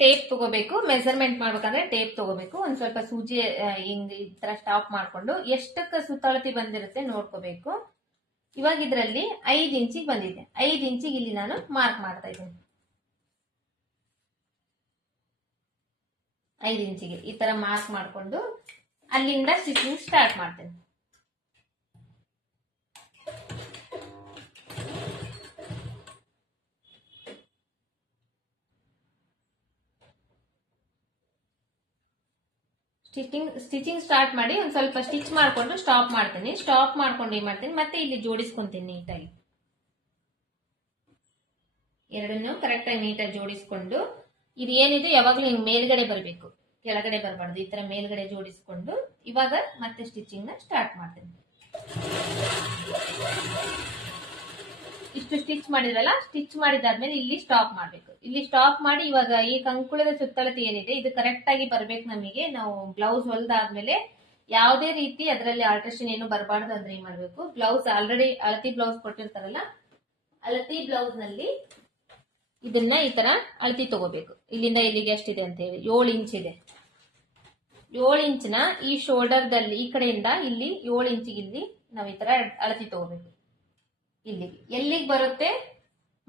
ಟೇಪ್ ತಗೋಬೇಕು. ಮೆಜರ್ಮೆಂಟ್ ಮಾಡ್ಬೇಕಂದ್ರೆ ಟೇಪ್ ತಗೋಬೇಕು. ಒಂದ್ ಸ್ವಲ್ಪ ಸೂಜಿ ಹಿಂಗ್ ಈ ತರ ಸ್ಟಾಪ್ ಮಾಡ್ಕೊಂಡು ಎಷ್ಟಕ್ಕೆ ಸುತ್ತಳತಿ ಬಂದಿರುತ್ತೆ ನೋಡ್ಕೋಬೇಕು. ಇವಾಗ ಇದರಲ್ಲಿ 5 ಇಂಚಿಗೆ ಬಂದಿದೆ. 5 ಇಂಚಿಗೆ ಇಲ್ಲಿ ನಾನು ಮಾರ್ಕ್ ಮಾಡ್ತಾ ಇದ್ದೀನಿ. 5 ಇಂಚಿಗೆ ಈ ತರ ಮಾರ್ಕ್ ಮಾಡ್ಕೊಂಡು ಅಲ್ಲಿಂದ ಸ್ಟಿಚಿಂಗ್ ಸ್ಟಾರ್ಟ್ ಮಾಡ್ತೇನೆ. ಸ್ಟಿಚಿಂಗ್ ಸ್ಟಾರ್ಟ್ ಮಾಡಿ ಒಂದ್ ಸ್ವಲ್ಪ ಸ್ಟಿಚ್ ಮಾಡ್ಕೊಂಡು ಸ್ಟಾಪ್ ಮಾಡ್ತೀನಿ. ಸ್ಟಾಪ್ ಮಾಡ್ಕೊಂಡು ಏನ್ ಮಾಡ್ತೀನಿ, ಮತ್ತೆ ಇಲ್ಲಿ ಜೋಡಿಸ್ಕೊಂತೀನಿ ನೀಟಾಗಿ. ಎರಡನ್ನೂ ಕರೆಕ್ಟ್ ಆಗಿ ನೀಟಾಗಿ ಜೋಡಿಸ್ಕೊಂಡು, ಇದು ಏನಿದೆ ಯಾವಾಗ್ಲೂ ಹಿಂಗ್ ಮೇಲ್ಗಡೆ ಬರಬೇಕು, ಕೆಳಗಡೆ ಬರಬಾರ್ದು. ಈ ತರ ಮೇಲ್ಗಡೆ ಜೋಡಿಸ್ಕೊಂಡು ಇವಾಗ ಮತ್ತೆ ಸ್ಟಿಚಿಂಗ್ ನ ಸ್ಟಾರ್ಟ್ ಮಾಡ್ತೀನಿ. ಇಷ್ಟು ಸ್ಟಿಚ್ ಮಾಡಿದ್ರಲ್ಲ, ಸ್ಟಿಚ್ ಮಾಡಿದಾದ್ಮೇಲೆ ಇಲ್ಲಿ ಸ್ಟಾಪ್ ಮಾಡ್ಬೇಕು. ಇಲ್ಲಿ ಸ್ಟಾಪ್ ಮಾಡಿ ಇವಾಗ ಈ ಕಂಕುಳದ ಸುತ್ತಳತೆ ಏನಿದೆ ಇದು ಕರೆಕ್ಟ್ ಆಗಿ ಬರ್ಬೇಕು ನಮಗೆ. ನಾವು ಬ್ಲೌಸ್ ಹೊಲ್ದಾದ್ಮೇಲೆ ಯಾವುದೇ ರೀತಿ ಅದರಲ್ಲಿ ಆಲ್ಟ್ರೇಷನ್ ಏನು ಬರಬಾರ್ದು ಅಂದ್ರೆ ಏನ್ ಮಾಡ್ಬೇಕು, ಬ್ಲೌಸ್ ಆಲ್ರೆಡಿ ಅಳತಿ ಬ್ಲೌಸ್ ಕೊಟ್ಟಿರ್ತಾರಲ್ಲ, ಅಳತಿ ಬ್ಲೌಸ್ ನಲ್ಲಿ ಇದನ್ನ ಈ ತರ ಅಳತಿ ತಗೋಬೇಕು. ಇಲ್ಲಿಂದ ಇಲ್ಲಿಗೆ ಎಷ್ಟಿದೆ ಅಂತ ಹೇಳಿ 7 ಇಂಚ್ ಇದೆ. 7 ಇಂಚ್ನ ಈ ಶೋಲ್ಡರ್ದಲ್ಲಿ ಈ ಕಡೆಯಿಂದ ಇಲ್ಲಿ 7 ಇಂಚಿಗೆ ಇಲ್ಲಿ ನಾವು ಈ ತರ ಅಳತಿ ತಗೋಬೇಕು. ಇಲ್ಲಿಗೆ ಎಲ್ಲಿಗೆ ಬರುತ್ತೆ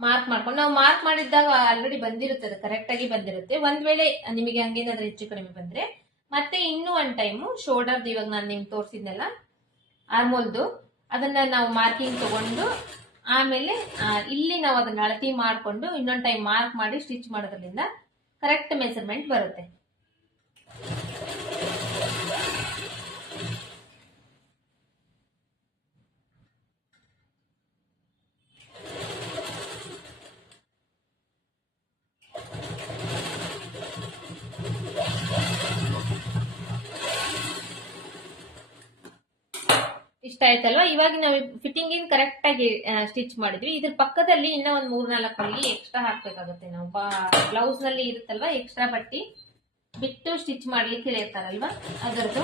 ಮಾರ್ಕ್ ಮಾಡ್ಕೊಂಡು, ನಾವು ಮಾರ್ಕ್ ಮಾಡಿದ್ದಾಗ ಆಲ್ರೆಡಿ ಬಂದಿರುತ್ತೆ, ಅದು ಕರೆಕ್ಟ್ ಆಗಿ ಬಂದಿರುತ್ತೆ. ಒಂದ್ ವೇಳೆ ನಿಮಗೆ ಹಂಗೇನಾದ್ರೂ ಹೆಚ್ಚು ಕಡಿಮೆ ಬಂದ್ರೆ ಮತ್ತೆ ಇನ್ನೂ ಒಂದ್ ಟೈಮು ಶೋಲ್ಡರ್ದು ಇವಾಗ ನಾನು ನಿಮ್ಗೆ ತೋರಿಸಿದ್ನಲ್ಲ ಆರ್ಮೋಲ್ದು, ಅದನ್ನ ನಾವು ಮಾರ್ಕಿಂಗ್ ತಗೊಂಡು ಆಮೇಲೆ ಇಲ್ಲಿ ನಾವು ಅದನ್ನ ಅಳತಿ ಮಾಡ್ಕೊಂಡು ಇನ್ನೊಂದ್ ಟೈಮ್ ಮಾರ್ಕ್ ಮಾಡಿ ಸ್ಟಿಚ್ ಮಾಡೋದ್ರಿಂದ ಕರೆಕ್ಟ್ ಮೆಜರ್ಮೆಂಟ್ ಬರುತ್ತೆ. ಇಷ್ಟ ಆಯ್ತಲ್ವಾ? ಇವಾಗ ನಾವು ಫಿಟ್ಟಿಂಗ್ ಇನ್ ಕರೆಕ್ಟ್ ಆಗಿ ಸ್ಟಿಚ್ ಮಾಡಿದ್ವಿ. ಇದ್ರ ಪಕ್ಕದಲ್ಲಿ ಇನ್ನ ಒಂದ್ 3-4 ಹೊಲಿಗೆ ಎಕ್ಸ್ಟ್ರಾ ಹಾಕ್ಬೇಕಾಗುತ್ತೆ. ನಾವು ಬ್ಲೌಸ್ ನಲ್ಲಿ ಇರುತ್ತಲ್ವಾ ಎಕ್ಸ್ಟ್ರಾ ಬಟ್ಟಿ ಬಿಟ್ಟು ಸ್ಟಿಚ್ ಮಾಡ್ಲಿಕ್ಕೆ ಹೇಳಿರ್ತಾರಲ್ವಾ, ಅದರದ್ದು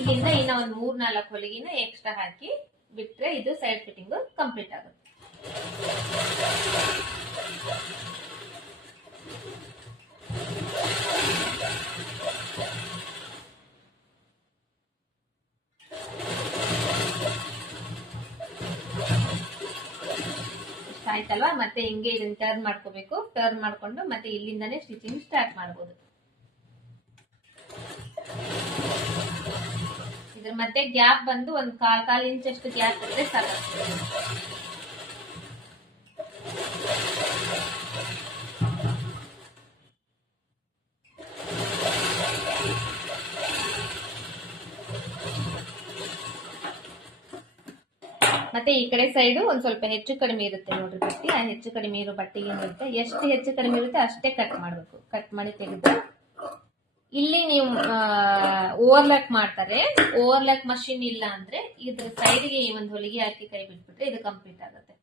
ಇಲ್ಲಿಂದ ಇನ್ನ ಒಂದ್ 3-4 ಹೊಲಿಗೆನ ಎಕ್ಸ್ಟ್ರಾ ಹಾಕಿ ಬಿಟ್ರೆ ಇದು ಸೈಡ್ ಫಿಟ್ಟಿಂಗ್ ಕಂಪ್ಲೀಟ್ ಆಗುತ್ತೆ. ಆಯ್ತಲ್ವಾ? ಮತ್ತೆ ಹಿಂಗೆ ಇದನ್ನ ಟರ್ನ್ ಮಾಡ್ಕೋಬೇಕು. ಟರ್ನ್ ಮಾಡ್ಕೊಂಡು ಮತ್ತೆ ಇಲ್ಲಿಂದಾನೇ ಸ್ಟಿಚಿಂಗ್ ಸ್ಟಾರ್ಟ್ ಮಾಡಬಹುದು. ಇದ್ರ ಮತ್ತೆ ಗ್ಯಾಪ್ ಬಂದು ಒಂದ್ 1/4 ಇಂಚ್ ಅಷ್ಟು ಗ್ಯಾಪ್ ಇದ್ರೆ ಸಾಕಾಗ್ತದೆ. ಮತ್ತೆ ಈ ಕಡೆ ಸೈಡ್ ಒಂದ್ ಸ್ವಲ್ಪ ಹೆಚ್ಚು ಕಡಿಮೆ ಇರುತ್ತೆ ನೋಡ್ರಿ ಬಟ್ಟೆ. ಆ ಹೆಚ್ಚು ಕಡಿಮೆ ಇರೋ ಬಟ್ಟೆಗೆ ಏನಿರುತ್ತೆ, ಎಷ್ಟು ಹೆಚ್ಚು ಕಡಿಮೆ ಇರುತ್ತೆ ಅಷ್ಟೇ ಕಟ್ ಮಾಡ್ಬೇಕು. ಕಟ್ ಮಾಡಿ ತೆಗೆದು ಇಲ್ಲಿ ನೀವು ಓವರ್ಲ್ಯಾಕ್ ಮಾಡ್ತಾರೆ. ಓವರ್ಲ್ಯಾಕ್ ಮಷಿನ್ ಇಲ್ಲ ಅಂದ್ರೆ ಇದ್ರ ಸೈಡ್ಗೆ ಒಂದು ಹೊಲಿಗೆ ಹಾಕಿ ಕೈ ಬಿಟ್ಬಿಟ್ರೆ ಇದು ಕಂಪ್ಲೀಟ್ ಆಗುತ್ತೆ.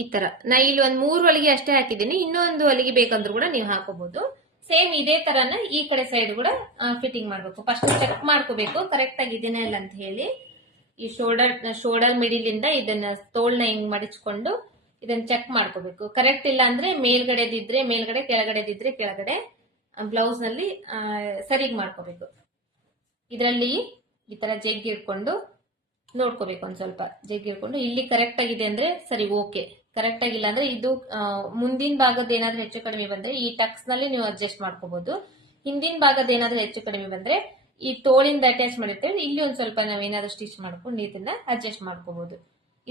ಈ ತರ ನಾ ಇಲ್ಲಿ ಒಂದ್ 3 ಹೊಲಿಗೆ ಅಷ್ಟೇ ಹಾಕಿದ್ದೀನಿ. ಇನ್ನೊಂದು ಹೊಲಿಗೆ ಬೇಕಂದ್ರೂ ಕೂಡ ನೀವು ಹಾಕೋಬಹುದು. ಸೇಮ್ ಇದೇ ತರನ ಈ ಕಡೆ ಸೈಡ್ ಕೂಡ ಫಿಟ್ಟಿಂಗ್ ಮಾಡ್ಬೇಕು. ಫಸ್ಟ್ ಚೆಕ್ ಮಾಡ್ಕೋಬೇಕು ಕರೆಕ್ಟ್ ಆಗಿ ಇದೆನಾ ಇಲ್ಲ ಅಂತ ಹೇಳಿ. ಈ ಶೋಲ್ಡರ್ ಮಿಡಿಲ್ ಇಂದ ಇದನ್ನ ತೋಳ್ನ ಹಿಂಗ್ ಮಡಿಚ್ಕೊಂಡು ಇದನ್ನ ಚೆಕ್ ಮಾಡ್ಕೋಬೇಕು. ಕರೆಕ್ಟ್ ಇಲ್ಲ ಅಂದ್ರೆ ಮೇಲ್ಗಡೆದಿದ್ರೆ ಮೇಲ್ಗಡೆ, ಕೆಳಗಡೆದಿದ್ರೆ ಕೆಳಗಡೆ ಬ್ಲೌಸ್ ನಲ್ಲಿ ಸರಿಗ್ ಮಾಡ್ಕೋಬೇಕು. ಇದರಲ್ಲಿ ಈ ತರ ಜಗ್ಗಿ ಇಟ್ಕೊಂಡು ನೋಡ್ಕೋಬೇಕು. ಒಂದ್ ಸ್ವಲ್ಪ ಜಗ್ಗಿ ಇಟ್ಕೊಂಡು ಇಲ್ಲಿ ಕರೆಕ್ಟ್ ಆಗಿದೆ ಅಂದ್ರೆ ಸರಿ, ಓಕೆ. ಕರೆಕ್ಟ್ ಆಗಿಲ್ಲ ಅಂದ್ರೆ ಇದು ಮುಂದಿನ ಭಾಗದ ಏನಾದ್ರೂ ಹೆಚ್ಚು ಕಡಿಮೆ ಬಂದ್ರೆ ಈ ಟಕ್ಸ್ ನಲ್ಲಿ ನೀವು ಅಡ್ಜಸ್ಟ್ ಮಾಡ್ಕೋಬಹುದು. ಹಿಂದಿನ ಭಾಗದ ಏನಾದ್ರೂ ಹೆಚ್ಚು ಕಡಿಮೆ ಬಂದ್ರೆ ಈ ತೋಳಿಂದ ಅಟ್ಯಾಚ್ ಮಾಡಿರ್ತೇವೆ, ಇಲ್ಲಿ ಒಂದ್ ಸ್ವಲ್ಪ ನಾವೇನಾದ್ರೂ ಸ್ಟಿಚ್ ಮಾಡ್ಕೊಂಡು ಇದನ್ನ ಅಡ್ಜಸ್ಟ್ ಮಾಡ್ಕೋಬಹುದು.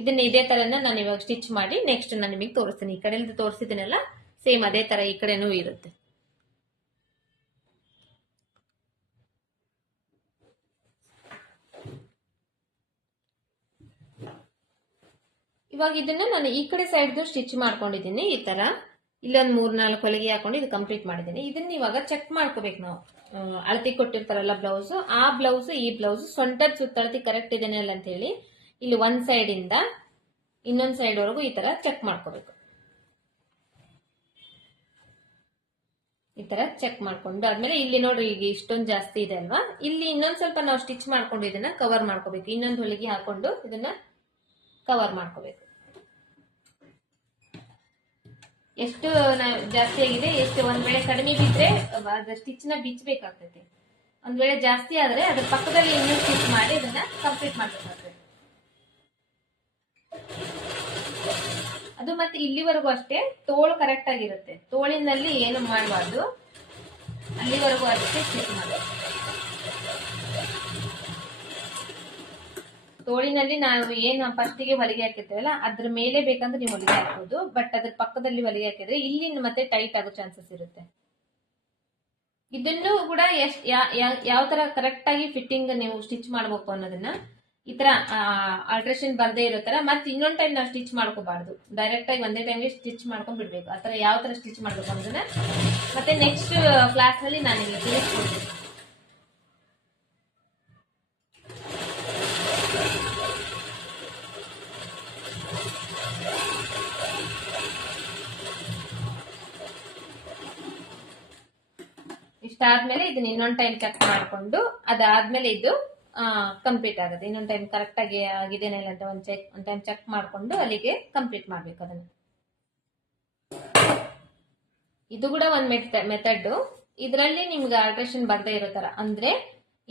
ಇದನ್ನ ಇದೇ ತರನ ನಾನು ಇವಾಗ ಸ್ಟಿಚ್ ಮಾಡಿ ನೆಕ್ಸ್ಟ್ ನಾನು ನಿಮಗೆ ತೋರಿಸ್ತೀನಿ. ಈ ಕಡೆಯಿಂದ ತೋರಿಸಿದೀನಲ್ಲ ಸೇಮ್ ಅದೇ ತರ ಈ ಕಡೆನೂ ಇರುತ್ತೆ. ಇವಾಗ ಇದನ್ನ ನಾನು ಈ ಕಡೆ ಸೈಡ್ದು ಸ್ಟಿಚ್ ಮಾಡ್ಕೊಂಡಿದ್ದೀನಿ. ಈ ತರ ಇಲ್ಲೊಂದು 3-4 ಹೊಲಿಗೆ ಹಾಕೊಂಡು ಇದು ಕಂಪ್ಲೀಟ್ ಮಾಡಿದ್ದೀನಿ. ಇದನ್ನ ಇವಾಗ ಚೆಕ್ ಮಾಡ್ಕೋಬೇಕು ನಾವು. ಅಳತಿ ಕೊಟ್ಟಿರ್ತಾರಲ್ಲ ಬ್ಲೌಸ್, ಆ ಬ್ಲೌಸ್ ಈ ಬ್ಲೌಸ್ ಸೊಂಟದ ಸುತ್ತಳತಿ ಕರೆಕ್ಟ್ ಇದೆಯಾ ಅಂತ ಹೇಳಿ ಇಲ್ಲಿ ಒಂದ್ ಸೈಡ್ ಇಂದ ಇನ್ನೊಂದ್ ಸೈಡ್ ವರೆಗೂ ಈ ತರ ಚೆಕ್ ಮಾಡ್ಕೋಬೇಕು. ಈ ತರ ಚೆಕ್ ಮಾಡ್ಕೊಂಡು ಆದ್ಮೇಲೆ ಇಲ್ಲಿ ನೋಡ್ರಿ ಈಗ ಇಷ್ಟೊಂದು ಜಾಸ್ತಿ ಇದೆ ಅಲ್ವಾ, ಇಲ್ಲಿ ಇನ್ನೊಂದ್ ಸ್ವಲ್ಪ ನಾವು ಸ್ಟಿಚ್ ಮಾಡ್ಕೊಂಡು ಇದನ್ನ ಕವರ್ ಮಾಡ್ಕೋಬೇಕು. ಇನ್ನೊಂದು ಹೊಲಿಗೆ ಹಾಕೊಂಡು ಇದನ್ನ ಕವರ್ ಮಾಡ್ಕೋಬೇಕು. ಎಷ್ಟು ಜಾಸ್ತಿ ಆಗಿದೆ, ಎಷ್ಟು ಒಂದ್ ವೇಳೆ ಕಡಿಮೆ ಬಿದ್ರೆ ಸ್ಟಿಚ್ ನ ಬಿಚ್ಚಬೇಕಾಗ್ತೈತಿ. ಒಂದ್ ವೇಳೆ ಜಾಸ್ತಿ ಆದ್ರೆ ಅದ್ರ ಪಕ್ಕದಲ್ಲಿ ಇನ್ನೂ ಸ್ಟಿಚ್ ಮಾಡಿ ಇದನ್ನ ಕಂಪ್ಲೀಟ್ ಮಾಡ್ಬೇಕಾಗ್ತದೆ. ಅದು ಮತ್ತೆ ಇಲ್ಲಿವರೆಗೂ ಅಷ್ಟೇ ತೋಳು ಕರೆಕ್ಟ್ ಆಗಿರುತ್ತೆ. ತೋಳಿನಲ್ಲಿ ಏನು ಮಾಡಬಾರ್ದು, ಅಲ್ಲಿವರೆಗೂ ಅಷ್ಟೇ ಸ್ಟಿಚ್ ಮಾಡಬೇಕು. ತೋಳಿನಲ್ಲಿ ನಾವು ಏನು ಫಸ್ಟಿಗೆ ಹೊಲಿಗೆ ಹಾಕಿರ್ತೇವಲ್ಲ ಅದ್ರ ಮೇಲೆ ಬೇಕಂದ್ರೆ ನೀವು ಹೊಲಿಗೆ ಹಾಕೋದು. ಬಟ್ ಅದ್ರ ಪಕ್ಕದಲ್ಲಿ ಹೊಲಿಗೆ ಹಾಕಿದ್ರೆ ಇಲ್ಲಿ ಮತ್ತೆ ಟೈಟ್ ಆಗೋ ಚಾನ್ಸಸ್ ಇರುತ್ತೆ. ಇದನ್ನು ಕೂಡ ಯಾವ ತರ ಕರೆಕ್ಟ್ ಆಗಿ ಫಿಟ್ಟಿಂಗ್ ನೀವು ಸ್ಟಿಚ್ ಮಾಡ್ಬೇಕು ಅನ್ನೋದನ್ನ ಈ ತರ ಆಲ್ಟ್ರೇಷನ್ ಬರ್ದೇ ಇರೋ ತರ ಮತ್ತೆ ಇನ್ನೊಂದ್ ಟೈಮ್ ನಾವು ಸ್ಟಿಚ್ ಮಾಡ್ಕೋಬಾರ್ದು. ಡೈರೆಕ್ಟ್ ಆಗಿ ಒಂದೇ ಟೈಮ್ಗೆ ಸ್ಟಿಚ್ ಮಾಡ್ಕೊಂಡ್ ಬಿಡ್ಬೇಕು. ಆತರ ಯಾವ ತರ ಸ್ಟಿಚ್ ಮಾಡ್ಬೇಕು ಅನ್ನೋದನ್ನ ಮತ್ತೆ ನೆಕ್ಸ್ಟ್ ಕ್ಲಾಸ್ ನಲ್ಲಿ ನಾನು ನಿಮಗೆ ತಿಳಿಸ್ಕೊಡ್ತೀನಿ. ಇಷ್ಟಾದ್ಮೇಲೆ ಇದನ್ನ ಇನ್ನೊಂದ್ ಟೈಮ್ ಚೆಕ್ ಮಾಡ್ಕೊಂಡು ಅದಾದ್ಮೇಲೆ ಇದು ಕಂಪ್ಲೀಟ್ ಆಗುತ್ತೆ. ಇನ್ನೊಂದ್ ಟೈಮ್ ಕರೆಕ್ಟ್ ಆಗಿ ಆಗಿದೆನಾ ಇಲ್ಲ ಅಂತ ಒಂದ್ ಟೈಮ್ ಚೆಕ್ ಮಾಡ್ಕೊಂಡು ಅಲ್ಲಿಗೆ ಕಂಪ್ಲೀಟ್ ಮಾಡ್ಬೇಕು ಅದನ್ನ. ಇದು ಕೂಡ ಒಂದ್ ಮೆಥಡ್. ಇದರಲ್ಲಿ ನಿಮ್ಗೆ ಆಲ್ಟ್ರೇಷನ್ ಬರ್ದೇ ಇರೋ ತರ ಅಂದ್ರೆ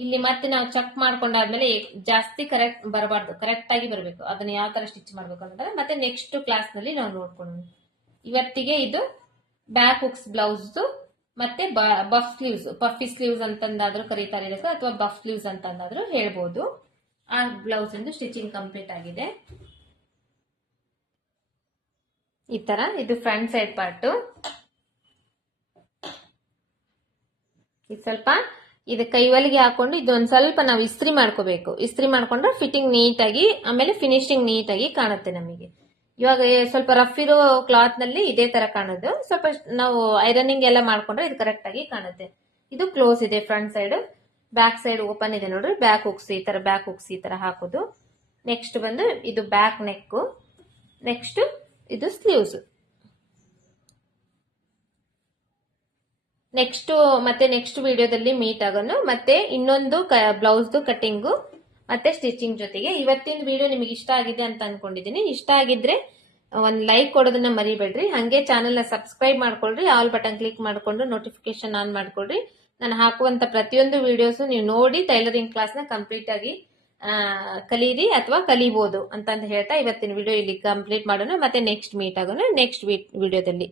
ಇಲ್ಲಿ ಮತ್ತೆ ನಾವು ಚೆಕ್ ಮಾಡ್ಕೊಂಡಾದ್ಮೇಲೆ ಜಾಸ್ತಿ ಕರೆಕ್ಟ್ ಬರಬಾರ್ದು, ಕರೆಕ್ಟ್ ಆಗಿ ಬರಬೇಕು. ಅದನ್ನ ಯಾವ ತರ ಸ್ಟಿಚ್ ಮಾಡ್ಬೇಕು ಅಂದ್ರೆ ಮತ್ತೆ ನೆಕ್ಸ್ಟ್ ಕ್ಲಾಸ್ ನಲ್ಲಿ ನಾವು ನೋಡ್ಕೊಂಡು. ಇವತ್ತಿಗೆ ಇದು ಬ್ಯಾಕ್ ಹುಕ್ಸ್ ಬ್ಲೌಸ್ ಮತ್ತೆ ಬಫ್ ಸ್ಲೀವ್ಸ್, ಪಫಿ ಸ್ಲೀವ್ಸ್ ಅಂತಂದಾದ್ರೂ ಕರೀತಾರೆ ಇದಕ್ಕೆ, ಅಥವಾ ಬಫ್ ಸ್ಲೀವ್ಸ್ ಅಂತಂದಾದ್ರೂ ಹೇಳ್ಬೋದು. ಆ ಬ್ಲೌಸ್ ಇಂದು ಸ್ಟಿಚಿಂಗ್ ಕಂಪ್ಲೀಟ್ ಆಗಿದೆ. ಈ ತರ ಇದು ಫ್ರಂಟ್ ಸೈಡ್ ಪಾರ್ಟ್. ಇದು ಸ್ವಲ್ಪ ಇದು ಕೈವಲಿಗೆ ಹಾಕೊಂಡು ಇದೊಂದ್ ಸ್ವಲ್ಪ ನಾವು ಇಸ್ತ್ರಿ ಮಾಡ್ಕೋಬೇಕು. ಇಸ್ತ್ರಿ ಮಾಡ್ಕೊಂಡ್ರೆ ಫಿಟ್ಟಿಂಗ್ ನೀಟಾಗಿ ಆಮೇಲೆ ಫಿನಿಶಿಂಗ್ ನೀಟಾಗಿ ಕಾಣುತ್ತೆ ನಮಗೆ. ಇವಾಗ ಸ್ವಲ್ಪ ರಫ್ ಇರೋ ಕ್ಲಾತ್ ನಲ್ಲಿ ಇದೇ ತರ ಕಾಣೋದು. ಸ್ವಲ್ಪ ನಾವು ಐರನಿಂಗ್ ಎಲ್ಲ ಮಾಡ್ಕೊಂಡ್ರೆ ಇದು ಕರೆಕ್ಟ್ ಆಗಿ ಕಾಣುತ್ತೆ. ಇದು ಕ್ಲೋಸ್ ಇದೆ front side, back side open ಇದೆ ನೋಡ್ರಿ. ಬ್ಯಾಕ್ ಹುಕ್ಸ್ ಈ ತರ, ಬ್ಯಾಕ್ ಹುಕ್ಸ್ ಈ ತರ ಹಾಕೋದು. ನೆಕ್ಸ್ಟ್ ಬಂದು ಇದು ಬ್ಯಾಕ್ ನೆಕ್, ನೆಕ್ಸ್ಟ್ ಇದು ಸ್ಲೀವ್ಸ್. ನೆಕ್ಸ್ಟ್ ವಿಡಿಯೋದಲ್ಲಿ ಮೀಟ್ ಆಗೋಣ. ಮತ್ತೆ ಇನ್ನೊಂದು ಬ್ಲೌಸ್ದು ಕಟಿಂಗು ಮತ್ತೆ ಸ್ಟಿಚಿಂಗ್ ಜೊತೆಗೆ. ಇವತ್ತಿನ ವಿಡಿಯೋ ನಿಮಗೆ ಇಷ್ಟ ಆಗಿದೆ ಅಂತ ಅನ್ಕೊಂಡಿದ್ದೀನಿ. ಇಷ್ಟ ಆಗಿದ್ರೆ ಒಂದ್ ಲೈಕ್ ಕೊಡೋದನ್ನ ಮರಿಬೇಡ್ರಿ. ಹಂಗೆ ಚಾನೆಲ್ ನ ಸಬ್ಸ್ಕ್ರೈಬ್ ಮಾಡ್ಕೊಳ್ರಿ, ಆಲ್ ಬಟನ್ ಕ್ಲಿಕ್ ಮಾಡ್ಕೊಂಡು ನೋಟಿಫಿಕೇಶನ್ ಆನ್ ಮಾಡ್ಕೊಳ್ರಿ. ನಾನು ಹಾಕುವಂತ ಪ್ರತಿಯೊಂದು ವಿಡಿಯೋಸ್ ನೀವು ನೋಡಿ ಟೈಲರಿಂಗ್ ಕ್ಲಾಸ್ ನ ಕಂಪ್ಲೀಟ್ ಆಗಿ ಕಲೀರಿ ಅಥವಾ ಕಲಿಬಹುದು ಅಂತ ಹೇಳ್ತಾ ಇವತ್ತಿನ ವಿಡಿಯೋ ಇಲ್ಲಿ ಕಂಪ್ಲೀಟ್ ಮಾಡೋಣ. ಮತ್ತೆ ನೆಕ್ಸ್ಟ್ ಮೀಟ್ ಆಗೋಣ ನೆಕ್ಸ್ಟ್ ವಿಡಿಯೋದಲ್ಲಿ.